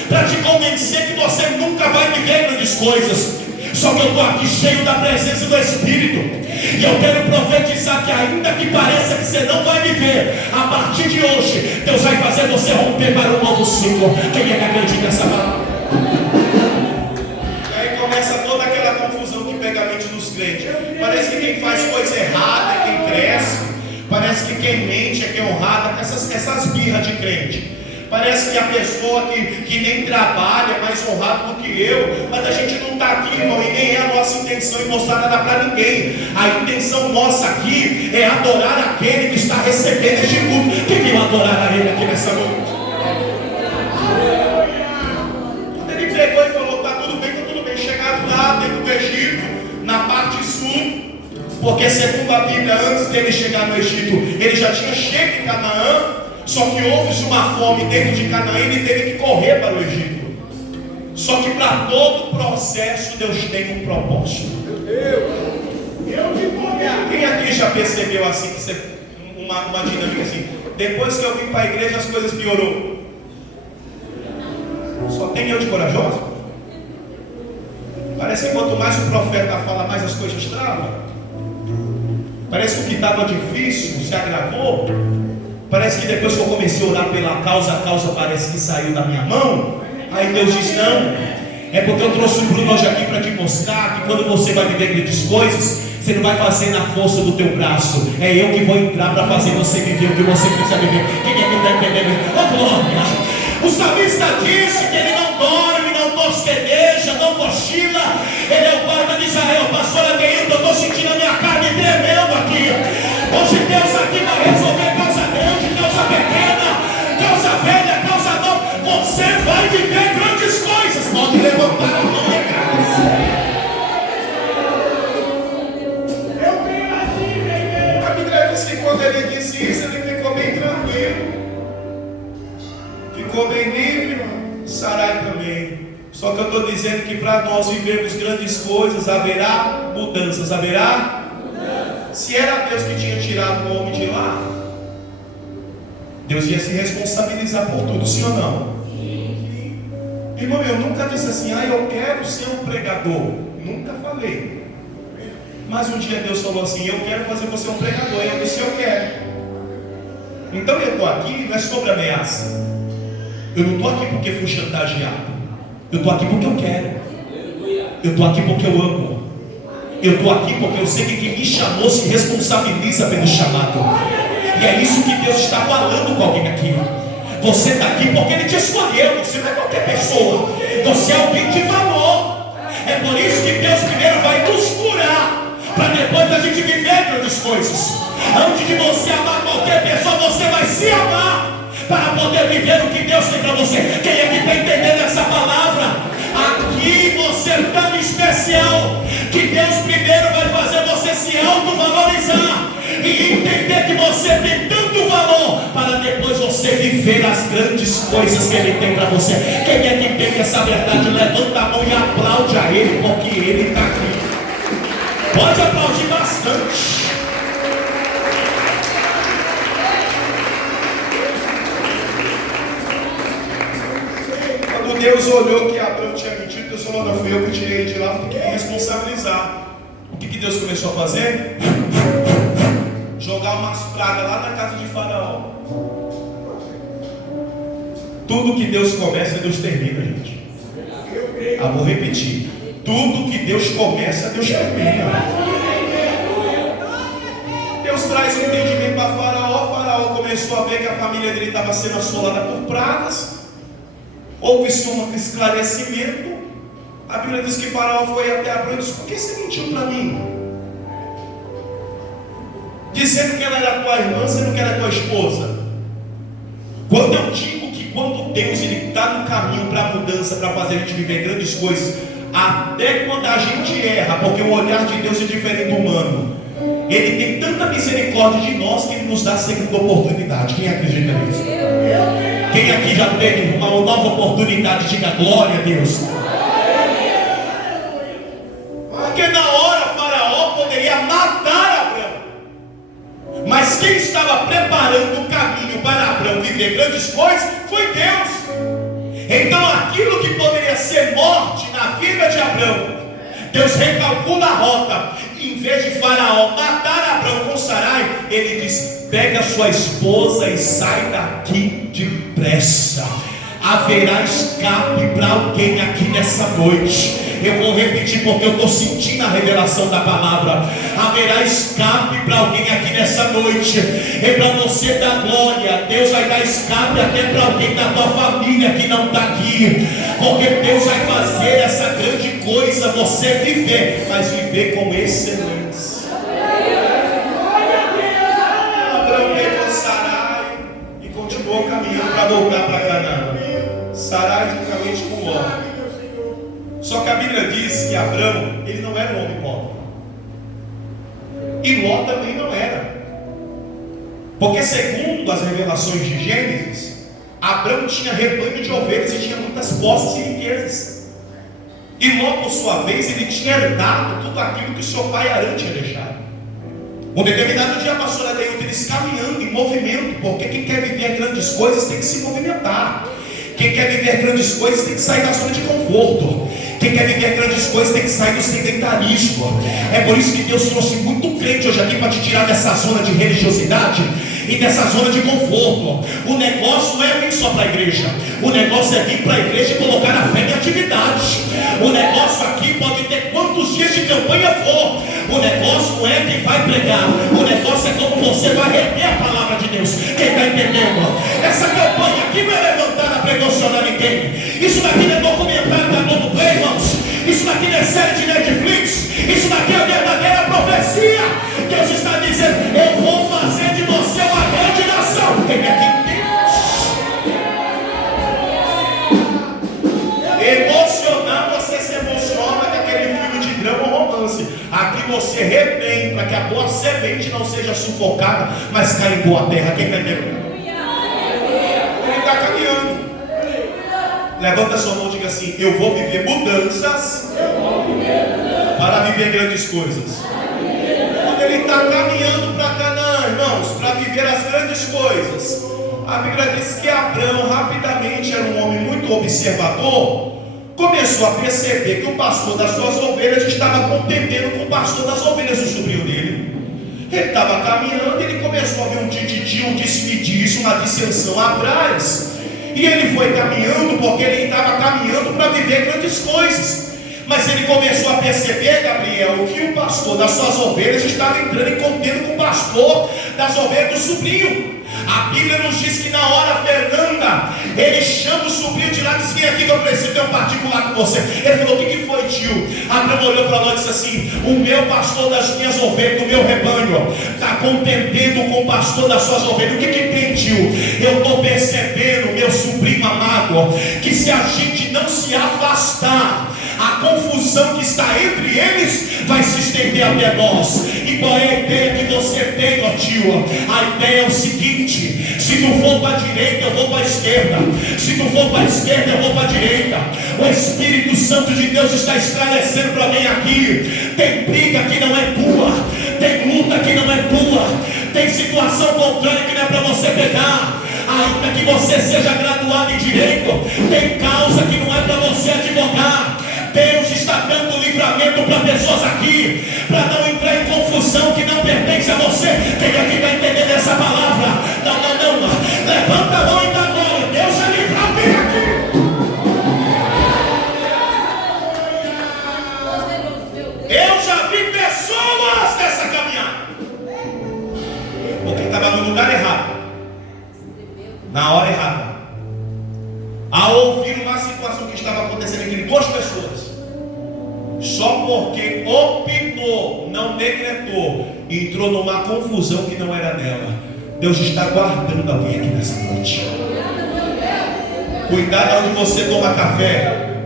para te convencer que você nunca vai viver grandes coisas. Só que eu estou aqui cheio da presença do Espírito, e eu quero profetizar que ainda que pareça que você não vai viver, a partir de hoje Deus vai fazer você romper para um novo ciclo. Quem é que acredita nessa palavra? E aí começa toda aquela confusão que pega a mente dos crentes. Parece que quem faz coisa errada é quem cresce. Parece que quem mente é quem é honrado. Essas birras de crente. Parece que a pessoa que nem trabalha é mais honrado do que eu. Mas a gente não está aqui, irmão, e nem é a nossa intenção em mostrar nada para ninguém. A intenção nossa aqui é adorar aquele que está recebendo este culto. Quem veio adorar a ele aqui nessa noite? Ele pegou e falou: está tudo bem. Chegaram lá dentro do Egito, na parte sul, porque segundo a Bíblia, antes dele chegar no Egito, ele já tinha chegado em Canaã. Só que houve uma fome dentro de Canaã e ele teve que correr para o Egito. Só que para todo processo Deus tem um propósito. Quem aqui já percebeu assim que você, uma dinâmica assim? Depois que eu vim para a igreja as coisas piorou. Só tem eu de corajoso? Parece que quanto mais o profeta fala, mais as coisas travam. Parece que o que estava difícil se agravou. Parece que depois que eu comecei a orar pela causa, a causa parece que saiu da minha mão. Aí Deus diz: não, é porque eu trouxe o Bruno hoje aqui para te mostrar que quando você vai viver grandes coisas, você não vai fazer na força do teu braço. É eu que vou entrar para fazer você viver o que você precisa viver. Quem é que está entendendo? Oh, glória! O salmista disse que ele não dorme, não tosquedeja, não cochila. Ele é o guarda de Israel. Pastor Adeildo, eu estou sentindo a minha carne tremendo aqui. Hoje Deus aqui vai resolver causa grande, causa pequena, causa velha, causa nova. Você vai viver grandes coisas. Pode levantar a mão e a Bíblia diz que quando ele disse isso, ele ficou bem tranquilo. Ficou bem livre, Sarai também. Só que eu estou dizendo que para nós vivermos grandes coisas, haverá mudanças. Haverá? Se era Deus que tinha tirado o homem de lá, Deus ia se responsabilizar por tudo, sim ou não? Irmão, eu nunca disse assim: eu quero ser um pregador. Nunca falei. Mas um dia Deus falou assim: eu quero fazer você um pregador. E eu disse: eu quero. Então eu estou aqui, não é sobre ameaça. Eu não estou aqui porque fui chantageado. Eu estou aqui porque eu quero. Eu estou aqui porque eu amo. Eu estou aqui porque eu sei que quem me chamou se responsabiliza pelo chamado. E é isso que Deus está falando com alguém aqui. Você está aqui porque Ele te escolheu. Você não é qualquer pessoa. Você é alguém de valor. É por isso que Deus primeiro vai nos curar, para depois a gente viver grandes coisas. Antes de você amar qualquer pessoa, você vai se amar para poder viver o que Deus tem para você. Quem é que está entendendo essa palavra? Aqui você é tão especial que Deus primeiro vai fazer você se autovalorizar e entender que você tem tanto valor, para depois você viver as grandes coisas que Ele tem para você. Quem é que entende essa verdade? Levanta a mão e aplaude a Ele, porque Ele está aqui. Pode aplaudir bastante. Quando Deus olhou que Abraão tinha mentido, Deus falou: não fui eu que tirei ele de lá, porque queria responsabilizar. O que Deus começou a fazer? Jogar umas pragas lá na casa de Faraó. Tudo que Deus começa, Deus termina, gente. Vou repetir: tudo que Deus começa, Deus termina. Deus traz um entendimento para Faraó. Faraó começou a ver que a família dele estava sendo assolada por pragas. Houve-se um esclarecimento. A Bíblia diz que Faraó foi até Abraão e disse: por que você mentiu para mim? Dizendo que ela era tua irmã, sendo que ela é tua esposa. Quando eu digo que quando Deus está no caminho para a mudança, para fazer a gente viver grandes coisas, até quando a gente erra, porque o olhar de Deus é diferente do humano, Ele tem tanta misericórdia de nós que Ele nos dá a segunda oportunidade. Quem acredita nisso? Quem aqui já teve uma nova oportunidade? Diga glória a Deus. Porque na hora Faraó poderia matar Abraão, mas quem estava preparando o caminho para Abraão viver grandes coisas foi Deus. Então aquilo que poderia ser morte na vida de Abraão, Deus recalcula a rota. Em vez de Faraó matar Abraão com Sarai, ele diz: pega sua esposa e sai daqui depressa. Haverá escape para alguém aqui nessa noite. Eu vou repetir porque eu estou sentindo a revelação da palavra. Haverá escape para alguém aqui nessa noite. É para você dar glória. Deus vai dar escape até para alguém da tua família que não está aqui. Porque Deus vai fazer essa grande coisa, você viver, mas viver com excelência. Abraão pegou Sarai e continuou caminhando para voltar para Canaã. Sarai juntamente com Ló. Só que a Bíblia diz que Abraão, ele não era um homem pobre. E Ló também não era. Porque segundo as revelações de Gênesis, Abraão tinha rebanho de ovelhas e tinha muitas posses e riquezas. E Ló, por sua vez, ele tinha herdado tudo aquilo que seu pai Arã tinha deixado. Um determinado dia a pastora Deilton, eles caminhando em movimento, porque quem quer viver grandes coisas tem que se movimentar. Quem quer viver grandes coisas tem que sair da zona de conforto. Quem quer viver grandes coisas tem que sair do sedentarismo. É por isso que Deus trouxe muito crente hoje aqui para te tirar dessa zona de religiosidade e dessa zona de conforto. O negócio não é vir só para a igreja. O negócio é vir para a igreja e colocar a fé em atividade. O negócio aqui pode ter quantos dias de campanha for. O negócio não é quem vai pregar. O negócio é como você vai reter a palavra de Deus. Quem está entendendo? Essa campanha aqui não é levantada para emocionar ninguém. Isso daqui não é documentário da Globoplay, irmãos. Isso daqui não é série de Netflix. Isso daqui é a verdadeira profecia. Deus está dizendo: eu vou fazer de você uma grande nação. Quem é que emocionar, você se emociona com aquele filme de drama ou romance. Aqui você retém para que a boa semente não seja sufocada, mas caia em boa terra. Quem está entendendo? Ele está caminhando. Levanta sua mão e diga assim: eu vou viver mudanças para viver grandes coisas. Quando ele está caminhando para Canaã, irmãos, para viver as grandes coisas, a Bíblia diz que Abraão rapidamente era um homem muito observador. Começou a perceber que o pastor das suas ovelhas estava contendendo com o pastor das ovelhas, o sobrinho dele. Ele estava caminhando, ele começou a ver um tititi, um disse-me-disse, uma dissensão atrás. E ele foi caminhando, porque ele estava caminhando para viver grandes coisas. Mas ele começou a perceber, Gabriel, que o pastor das suas ovelhas estava entrando em contenda com o pastor das ovelhas do sobrinho. A Bíblia nos diz que na hora, Fernanda, ele chama o sobrinho de lá e diz: vem aqui que eu preciso ter um particular com você. Ele falou: o que foi, tio? Abraão olhou para nós e disse assim: o meu pastor das minhas ovelhas, do meu rebanho, está contendendo com o pastor das suas ovelhas. O que tem, tio? Eu estou percebendo, meu sobrinho amado, que se a gente não se afastar, a confusão que está entre eles vai se estender até nós. E qual é a ideia que você tem, ó tio? A ideia é o seguinte: se tu for para a direita, eu vou para a esquerda. Se tu for para a esquerda, eu vou para a direita. O Espírito Santo de Deus está esclarecendo para mim aqui. Tem briga que não é tua, tem luta que não é tua, tem situação contrária que não é para você pegar. Ainda que você seja graduado em direito, tem causa que não é para você advogar. Deus está dando livramento para pessoas aqui, para não entrar em confusão que não pertence a você. Quem é que está entendendo essa palavra? Não. Levanta a mão e dá glória. Deus já livrou alguém aqui. Eu já vi pessoas nessa caminhada, porque estava no lugar errado, na hora errada, a ouvir uma situação que estava acontecendo entre duas pessoas, só porque opinou, não decretou, entrou numa confusão que não era dela. Deus está guardando alguém aqui nessa noite. Cuidado onde você toma café.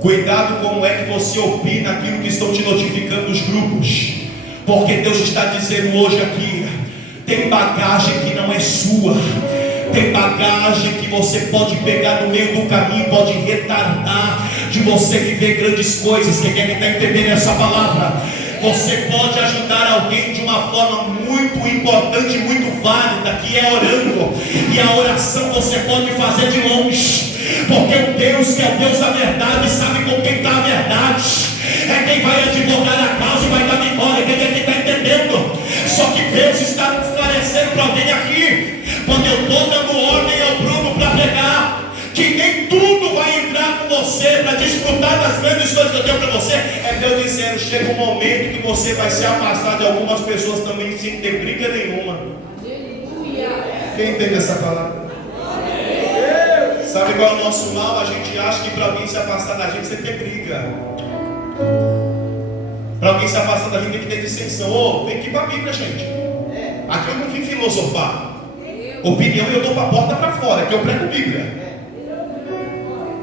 Cuidado como é que você opina aquilo que estão te notificando nos grupos, porque Deus está dizendo hoje aqui: tem bagagem que não é sua. Tem bagagem que você pode pegar no meio do caminho, pode retardar de você viver grandes coisas. Quem é que está entendendo essa palavra? Você pode ajudar alguém de uma forma muito importante, muito válida, que é orando. E a oração você pode fazer de longe, porque o Deus que é o Deus da verdade sabe com quem está a verdade. É quem vai advogar a causa e vai dar vitória. Quem é que está entendendo? Só que Deus está esclarecendo para alguém aqui. Quando eu estou dando ordem ao Bruno para pregar, que nem tudo vai entrar com você para desfrutar das grandes coisas que eu tenho para você, é Deus dizendo: chega um momento que você vai se afastar de algumas pessoas também sem ter briga nenhuma. Quem entende essa palavra? Sabe qual é o nosso mal? A gente acha que para alguém se afastar da gente, você tem briga. Para alguém se afastar da gente tem que ter dissensão. Ô, vem aqui para a Bíblia, gente. Aqui eu não vim filosofar. Opinião eu dou para a porta para fora, que eu prego Bíblia.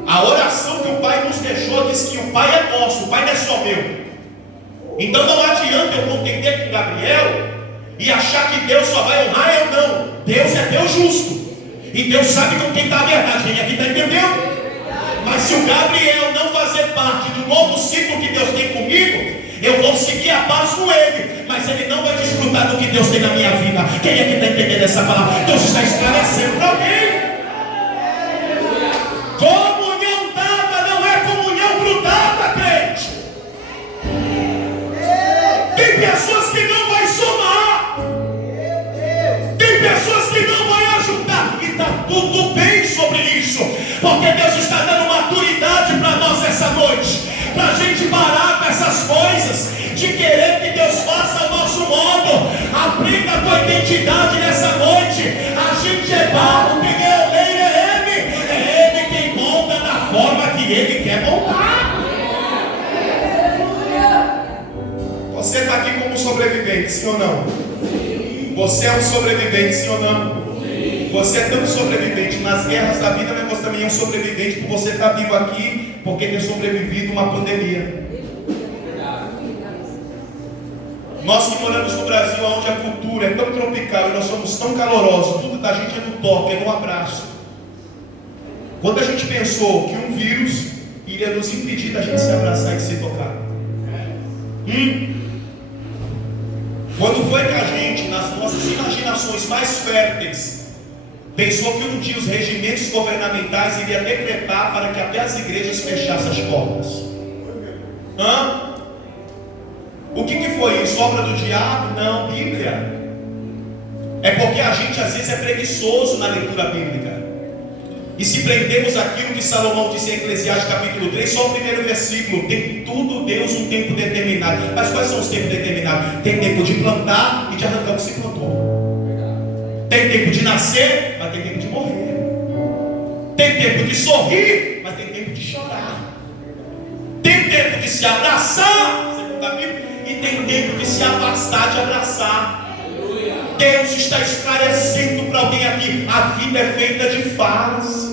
A oração que o Pai nos deixou diz que o Pai é nosso, o Pai não é só meu. Então não adianta eu contender com Gabriel e achar que Deus só vai honrar eu não. Deus é Deus justo, e Deus sabe com quem está a verdade. Quem aqui está entendendo? Mas se o Gabriel não fazer parte do novo ciclo que Deus tem comigo, eu vou seguir a paz com ele, mas ele não vai desfrutar do que Deus tem na minha vida. Quem é que está entendendo essa palavra? Deus está esclarecendo para alguém. Comunhão dada não é comunhão grudada, crente. Tem pessoas que não vai somar, tem pessoas que não vai ajudar, e está tudo bem sobre isso, porque Deus está dando maturidade para nós essa noite, para a gente parar com essas coisas de querer que Deus faça o nosso modo. Aprenda a tua identidade nessa noite. A gente é barro, quem é o rei é Ele quem molda da forma que Ele quer moldar. Você está aqui como sobrevivente, sim ou não? Você é um sobrevivente, sim ou não? Você é tão sobrevivente nas guerras da vida, mas você também é um sobrevivente por você estar vivo aqui, porque ter sobrevivido uma pandemia. Nós que moramos no Brasil, onde a cultura é tão tropical e nós somos tão calorosos, tudo da gente é no toque, é no abraço. Quando a gente pensou que um vírus iria nos impedir da gente se abraçar e se tocar? Quando foi que a gente, nas nossas imaginações mais férteis, pensou que um dia os regimentos governamentais iriam decretar para que até as igrejas fechassem as portas? O que foi isso? Obra do diabo? Não, Bíblia. É porque a gente às vezes é preguiçoso na leitura bíblica. E se prendemos aquilo que Salomão disse em Eclesiastes capítulo 3, só o primeiro versículo: tem tudo Deus um tempo determinado. Mas quais são os tempos determinados? Tem tempo de plantar e de arrancar o que se plantou. Tem tempo de nascer, mas tem tempo de morrer. Tem tempo de sorrir, mas tem tempo de chorar. Tem tempo de se abraçar, segundo a Bíblia, e tem tempo de se afastar de abraçar. Deus está esclarecendo para alguém aqui: a vida é feita de fases.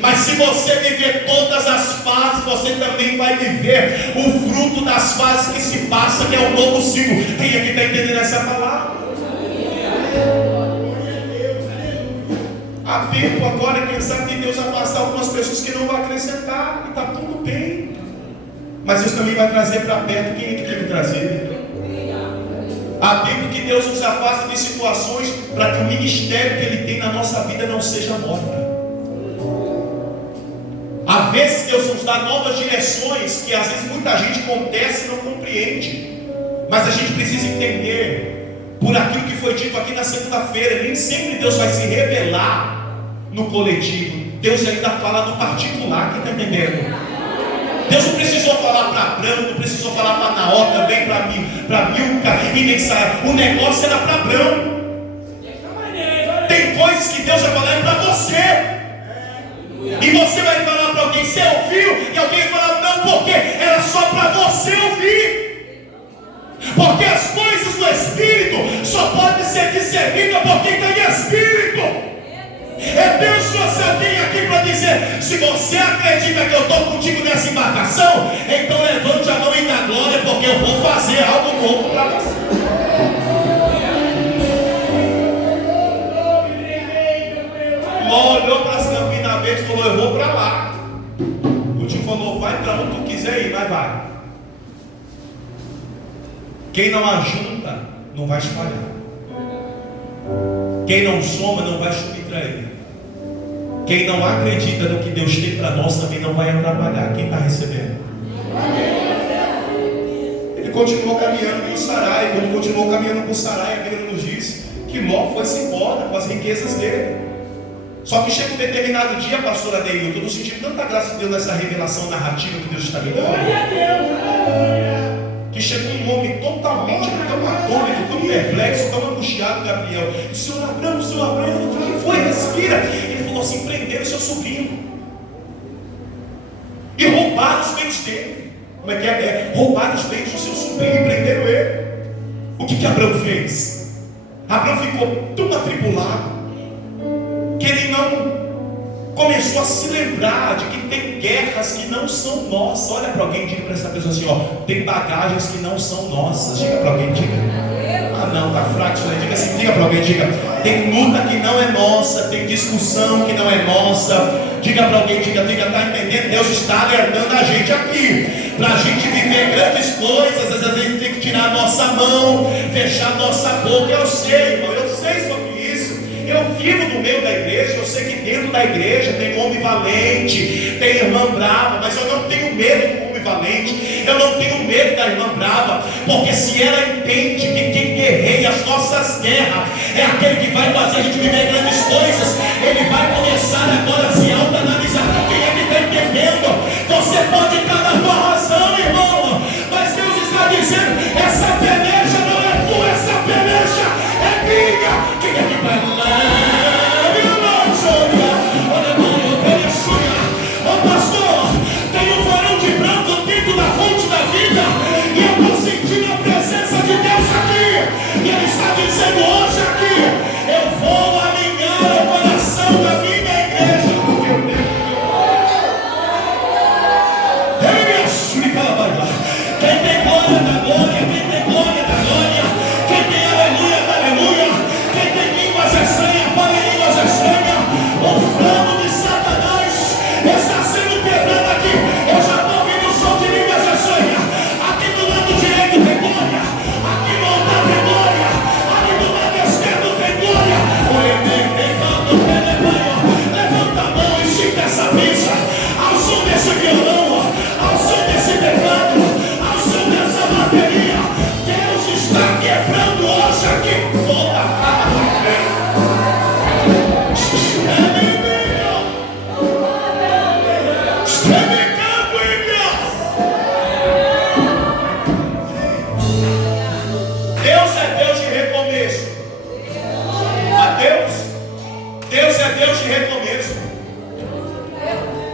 Mas se você viver todas as fases, você também vai viver o fruto das fases que se passa, que é o novo ciclo. Quem é que está entendendo essa palavra? Há tempo agora, quem sabe, de Deus afastar algumas pessoas que não vão acrescentar, e está tudo bem. Mas Deus também vai trazer para perto quem é que quer me trazer. Há tempo que Deus nos afasta de situações para que o ministério que Ele tem na nossa vida não seja morto. Há vezes Deus nos dá novas direções que às vezes muita gente contesta e não compreende. Mas a gente precisa entender, por aquilo que foi dito aqui na segunda-feira, nem sempre Deus vai se revelar no coletivo. Deus ainda fala no particular, quem está entendendo? Deus não precisou falar para Abraão, não precisou falar para Naó, também para Milca e nem Sara. O negócio era para Abraão. Tem coisas que Deus vai falar para você. E você vai falar para alguém, você ouviu? E alguém vai falar, não, porque era só para você ouvir. Porque as coisas do Espírito só podem ser discernidas por quem tem Espírito. É Deus que você tem aqui para dizer: se você acredita que eu estou contigo nessa embarcação, então levante a mão e dá glória, porque eu vou fazer algo novo para você. Ló olhou para as campinas verdes e falou: eu vou para lá. O tio falou: vai para onde tu quiser ir, mas vai. Quem não ajunta não vai espalhar. Quem não soma não vai subtrair. Quem não acredita no que Deus tem para nós também não vai atrapalhar. Quem está recebendo? Ele continuou caminhando com Sarai. Quando continuou caminhando com Sarai, a Bíblia nos diz que Ló foi-se embora com as riquezas dele. Só que chega um determinado dia, pastor Adeilton, eu estou sentindo tanta graça de Deus nessa revelação narrativa que Deus está me dando, que chegou um homem totalmente tão atônito, tão perplexo, tão angustiado, Gabriel. O senhor Abraão, eu falei: que foi? Respira. Ele falou assim: prenderam seu sobrinho e roubaram os bens dele. Como é que é? Roubaram os bens do seu sobrinho e prenderam ele. O que Abraão fez? Abraão ficou tão atribulado que ele não começou a se lembrar de que tem guerras que não são nossas. Olha para alguém e diga para essa pessoa assim: ó, tem bagagens que não são nossas. Diga para alguém, diga. não, está fraco isso aí. Diga assim, diga para alguém, diga, tem luta que não é nossa, tem discussão que não é nossa. Diga para alguém, diga, está entendendo? Deus está alertando a gente aqui, para a gente viver grandes coisas. Às vezes a gente tem que tirar a nossa mão, fechar a nossa boca. Eu sei, irmão, eu sei sobre isso. Eu vivo no meio da igreja, eu sei que dentro da igreja tem homem valente, tem irmã brava, mas eu não tenho medo do homem valente, eu não tenho medo da irmã brava, porque se ela entende que quem guerreia as nossas guerras é aquele que vai fazer a gente viver grandes coisas, ele vai começar agora a se autoanalisar. Quem é que está entendendo? Você pode estar na sua razão, irmão, mas Deus está dizendo, essa peleja não é tua, essa peleja é minha. Quem é que vai lá? Ô pastor, tem um varão de branco dentro da fonte da vida, e eu estou sentindo a presença de Deus aqui, e Ele está dizendo hoje aqui, eu vou alinhar o coração da minha igreja, porque eu tenho. Quem tem glória da glória, quem tem glória da glória, quem tem aleluia da aleluia, quem tem línguas estranhas, fala em línguas estranhas. O plano de Satanás está sendo quebrado aqui. Eu já estou ouvindo o som de línguas estranhas. Aqui do lado direito tem glória, aqui no altar tem glória, aqui do lado esquerdo tem glória. Levanta a mão e estica essa brisa ao som desse violão, ao som desse teclado, ao som dessa bateria. Deus está quebrando hoje aqui. Deus é Deus de recomeço. Deus é Deus de recomeço.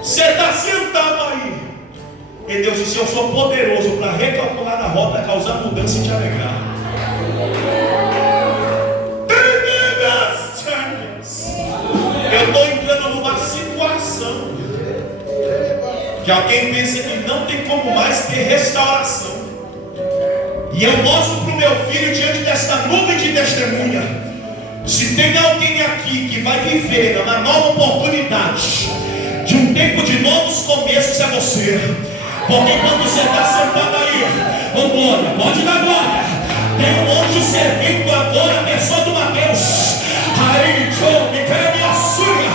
Você está sentado aí, e Deus disse, eu sou poderoso para recalcular a rota, causar mudança e te alegrar. Eu estou entrando numa situação que alguém pensa que não tem como mais ter restauração. E eu mostro para o meu filho, diante desta nuvem de testemunha, se tem alguém aqui que vai viver uma nova oportunidade de um tempo de novos começos, é você. Porque quando você está sentado aí, ô glória, pode dar glória, tem um anjo servindo agora, a pessoa do Mateus. Aí, João, me quer me assume.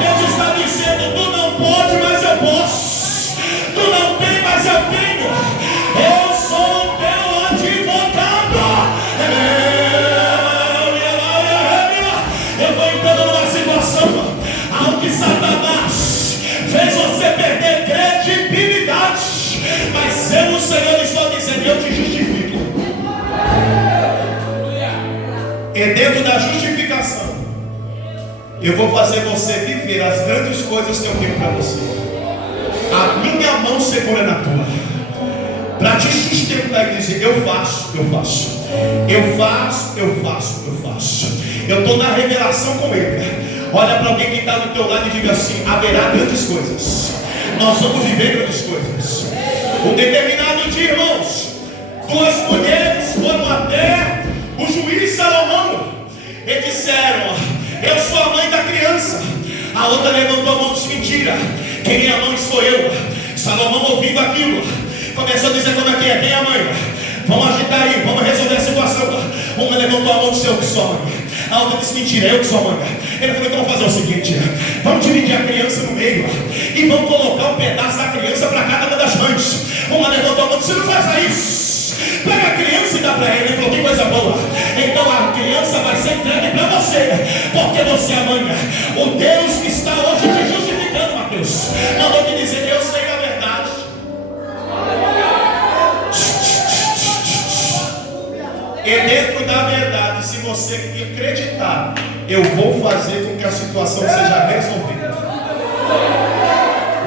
Deus está dizendo, tu não pode, mas eu posso. Tu não tem, mas eu tenho. Eu sou o teu advogado. Eu estou entrando numa situação onde Satanás fez você perder credibilidade, mas eu, o Senhor, estou dizendo, eu te justifico. E dentro da justificação, eu vou fazer você viver as grandes coisas que eu tenho para você. A minha mão segura na tua, para te sustentar e dizer, eu faço. Eu estou na revelação com Ele. Olha para alguém que está do teu lado e diga assim, haverá grandes coisas. Nós vamos viver grandes coisas. Um determinado dia, irmãos, duas mulheres foram até o juiz Salomão e disseram, eu sou a mãe da criança. A outra levantou a mão e disse, mentira, quem é a mãe sou eu. Salomão, ouvindo aquilo, começou a dizer, como é que é, quem é a mãe? Vamos agitar aí, vamos resolver a situação. Uma levantou a mão e disse, eu que sou a mãe. A outra disse, mentira, eu que sou a mãe. Ele falou, então vamos fazer o seguinte, vamos dividir a criança no meio e vamos colocar um pedaço da criança para cada uma das mães. Uma levantou a mão e disse, não faça isso, pega a criança e dá para ele. Ele falou, que coisa boa, então a criança vai ser entregue para você, porque você é a mãe. O Deus que está hoje te justificando, Mateus, mandou te dizer, eu sei a verdade. E dentro da verdade, se você acreditar, eu vou fazer com que a situação seja resolvida.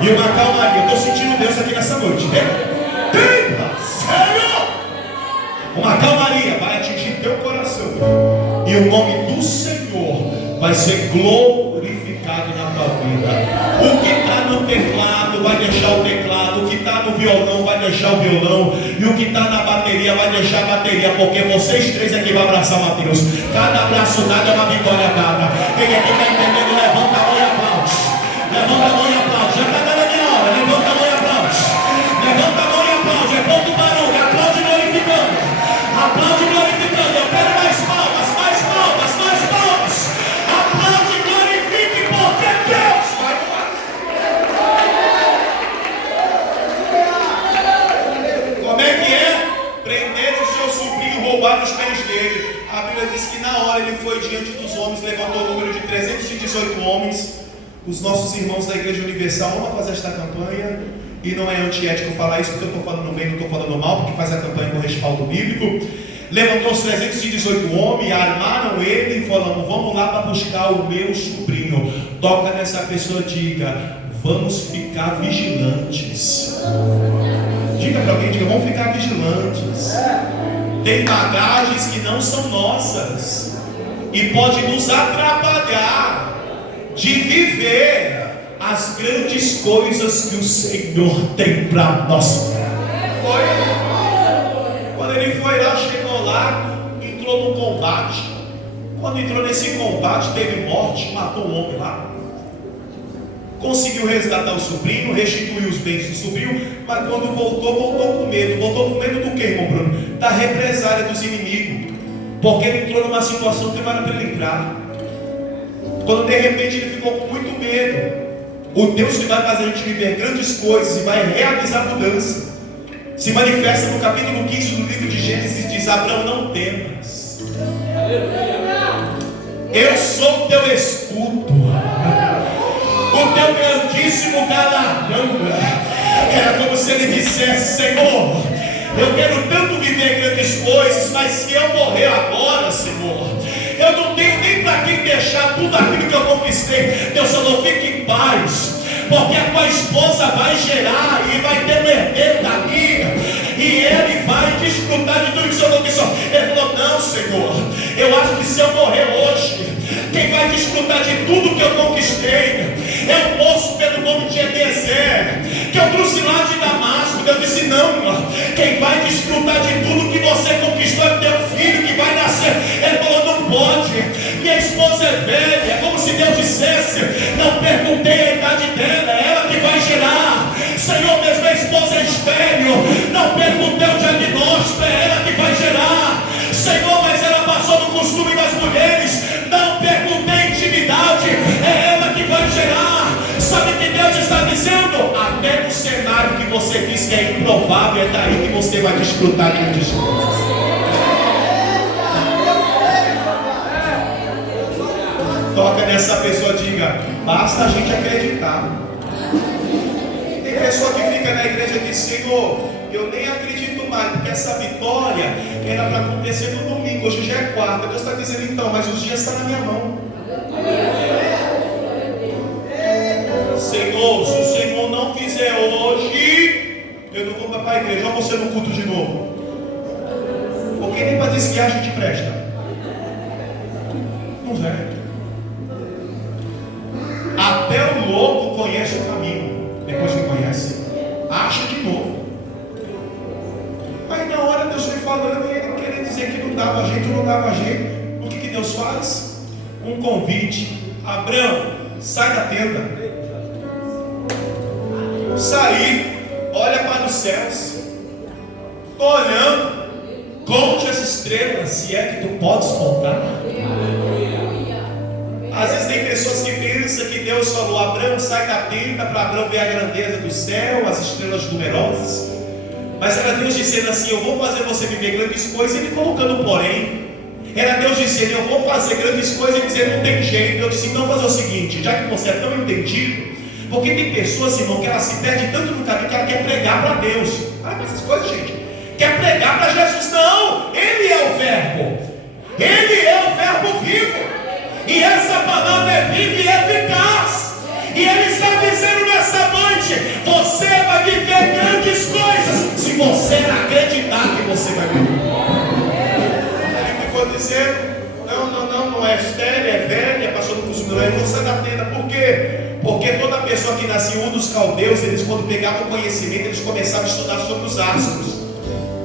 E uma calmaria, eu estou sentindo Deus aqui nessa noite, né? Senhor! Uma calmaria vai atingir teu coração, e o nome do Senhor vai ser glorificado na tua vida. O que está no teclado vai deixar o teclado, o que está no violão vai deixar o violão, e o que está na bateria vai deixar a bateria, porque vocês três é que vão abraçar Mateus. Cada abraço dado é uma vitória dada. Quem aqui está entendendo, levanta a mão e aplaude. Levanta a mão e aplaude. Já está dando a minha hora. Levanta a mão e aplaude. Levanta a mão e aplaude. É pouco barulho. Aplaude glorificando. Aplaude glorificando. Eu quero mais palmas, mais palmas, mais palmas. Aplaude, glorifique, porque Deus vai fazer. Como é que é? Prenderam o seu sobrinho, roubaram os bens dele. A Bíblia diz que na hora ele foi diante dos homens, levantou o número de 318 homens. Os nossos irmãos da Igreja Universal vão fazer esta campanha. E não é antiético falar isso, porque eu estou falando bem, não estou falando mal, porque faz a campanha com respaldo bíblico. Levantou os 318 homens, armaram ele e falamos: vamos lá para buscar o meu sobrinho. Toca nessa pessoa, diga: vamos ficar vigilantes. Diga para alguém, diga: vamos ficar vigilantes. Tem bagagens que não são nossas e pode nos atrapalhar de viver as grandes coisas que o Senhor tem para nós. Quando ele foi lá, chegou lá, entrou no combate. Quando entrou nesse combate, teve morte, matou um homem lá. Conseguiu resgatar o sobrinho, restituiu os bens do sobrinho, mas quando voltou com medo. Voltou com medo do que, irmão Bruno? Da represália dos inimigos, porque ele entrou numa situação que não era para ele entrar. Quando de repente ele ficou com muito medo, o Deus que vai fazer a gente viver grandes coisas e vai realizar mudança, se manifesta no capítulo 15 do livro de Gênesis. Diz: Abraão, não temas, eu sou o teu escudo, o teu grandíssimo galardão. Era como se ele dissesse: Senhor, eu quero tanto viver grandes coisas, mas se eu morrer agora, Senhor, eu não tenho nem para quem deixar tudo aquilo que eu conquistei. Deus falou: fique em paz, porque a tua esposa vai gerar e vai ter um herdeiro da minha, e ele vai desfrutar de tudo que o Senhor conquistou. Ele falou: não, Senhor, eu acho que se eu morrer hoje, quem vai desfrutar de tudo que eu conquistei é um moço pelo nome de Eliezer, que eu trouxe lá de Damasco. Eu disse: não, quem vai desfrutar de tudo que você conquistou é teu filho que vai nascer. Ele falou: não pode, minha esposa é velha. É como se Deus dissesse: não perguntei a idade dela, é ela que vai gerar. Senhor, mesmo minha esposa é estéril, não perguntei o diagnóstico, é ela que vai gerar. Senhor, mas ela passou no costume das mulheres, não perguntei a intimidade, é ela que vai gerar. Sabe o que Deus está dizendo? Até no cenário que você diz que é improvável, é daí que você vai desfrutar de grandes coisas. Toca nessa pessoa, diga: basta a gente acreditar. Tem pessoa que fica na igreja e diz: Senhor, eu nem acredito mais, porque essa vitória era para acontecer no domingo, hoje já é quarta. Deus está dizendo: então, mas os dias estão na minha mão. Senhor, se o Senhor não fizer hoje, eu não vou para a igreja. Eu vou ser no culto de novo, porque nem para desviar a gente presta. Não é. Até o louco conhece o caminho. Depois que conhece, acha de novo. Mas na hora Deus foi falando e ele queria dizer que não dava jeito, não dava jeito. O que Deus faz? Um convite: Abraão, sai da tenda. Saí, olha para os céus. Estou olhando, conte as estrelas, se é que tu podes contar. Às vezes tem pessoas que pensam que Deus falou: Abraão, sai da tenda, para Abraão ver a grandeza do céu, as estrelas numerosas. Mas era Deus dizendo assim: eu vou fazer você viver grandes coisas, e ele colocando porém. Era Deus dizendo: eu vou fazer grandes coisas, e dizer: não tem jeito. Eu disse: então fazer o seguinte, já que você é tão entendido, porque tem pessoas, irmão, que ela se perde tanto no caminho que ela quer pregar para Deus. Olha para essas coisas, gente. Quer pregar para Jesus? Não, Ele é o Verbo. Ele é o Verbo vivo. E essa palavra é viva e eficaz. E Ele está dizendo nessa noite: você vai viver grandes coisas, se você acreditar que você vai viver. Ele ficou dizendo: não é estéril, é velha, passou no costume, não é, não sai da tenda. Por quê? Porque toda pessoa que nascia em Ur dos Caldeus, eles quando pegavam conhecimento, eles começavam a estudar sobre os astros.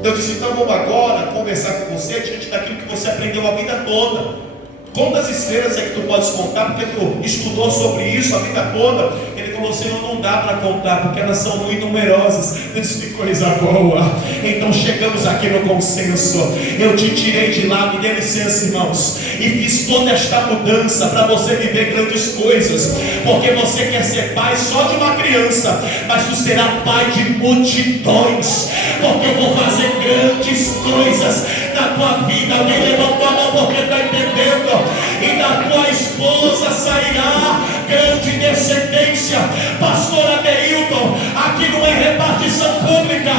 Eu disse, então vamos agora conversar com você diante daquilo que você aprendeu a vida toda. Quantas estrelas é que tu podes contar, porque tu estudou sobre isso a vida toda? Ele falou, Senhor, não dá para contar, porque elas são muito numerosas. Eu disse, que coisa boa. Então chegamos aqui no consenso. Eu te tirei de lá, me dê licença, irmãos, e fiz toda esta mudança para você viver grandes coisas. Porque você quer ser pai só de uma criança, mas tu serás pai de multidões. Porque eu vou fazer grandes coisas na tua vida. Alguém levantou a mão porque está entendendo? E da tua esposa sairá grande descendência. Pastor Adeilton, aqui não é repartição pública,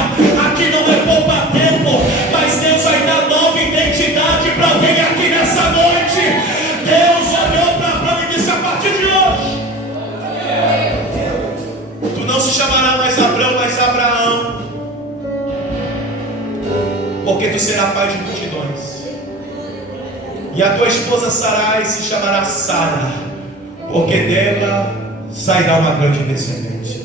aqui não é poupa-tempo, mas Deus vai dar nova identidade para alguém aqui nessa noite. Deus olhou para Abraão e disse, a partir de hoje tu não se chamará mais Abraão, mas Abraão, porque tu serás pai de multidões. E a tua esposa Sarai se chamará Sara, porque dela sairá uma grande descendência.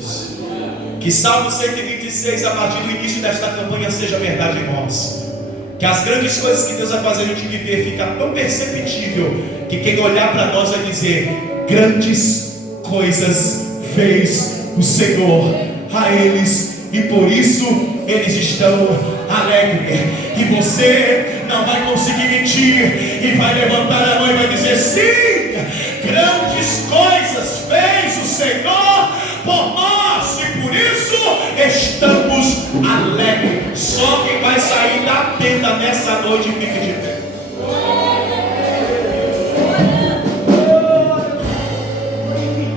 Que Salmo 126, a partir do início desta campanha, seja verdade em nós. Que as grandes coisas que Deus vai fazer a gente viver fica tão perceptível que quem olhar para nós vai dizer, grandes coisas fez o Senhor a eles, e por isso eles estão alegres. E você não vai conseguir mentir, e vai levantar a mão e vai dizer, sim, grandes coisas fez o Senhor por nós, e por isso estamos alegres. Só quem vai sair da tenda nessa noite, fique de pé.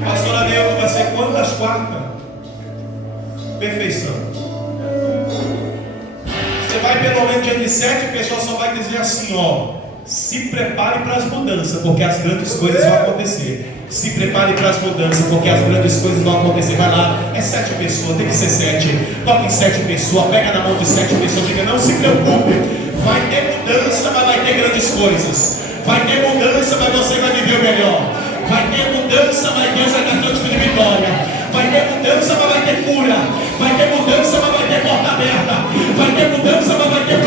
Pastor Adeilton, vai ser quantas quartas? Perfeição. Você vai pelo menos diante de 7 pessoas, só vai dizer assim, ó, se prepare para as mudanças, porque as grandes coisas vão acontecer. Se prepare para as mudanças, porque as grandes coisas vão acontecer. Vai lá, é 7 pessoas, tem que ser 7. Toque em 7 pessoas, pega na mão de 7 pessoas, diga, não se preocupe, vai ter mudança, mas vai ter grandes coisas. Vai ter mudança, mas você vai viver o melhor. Vai ter mudança, mas Deus vai dar teu tipo de vitória. Vai ter mudança, mas vai ter cura. Vai ter mudança, mas vai ter porta aberta. Vai ter mudança, mas vai ter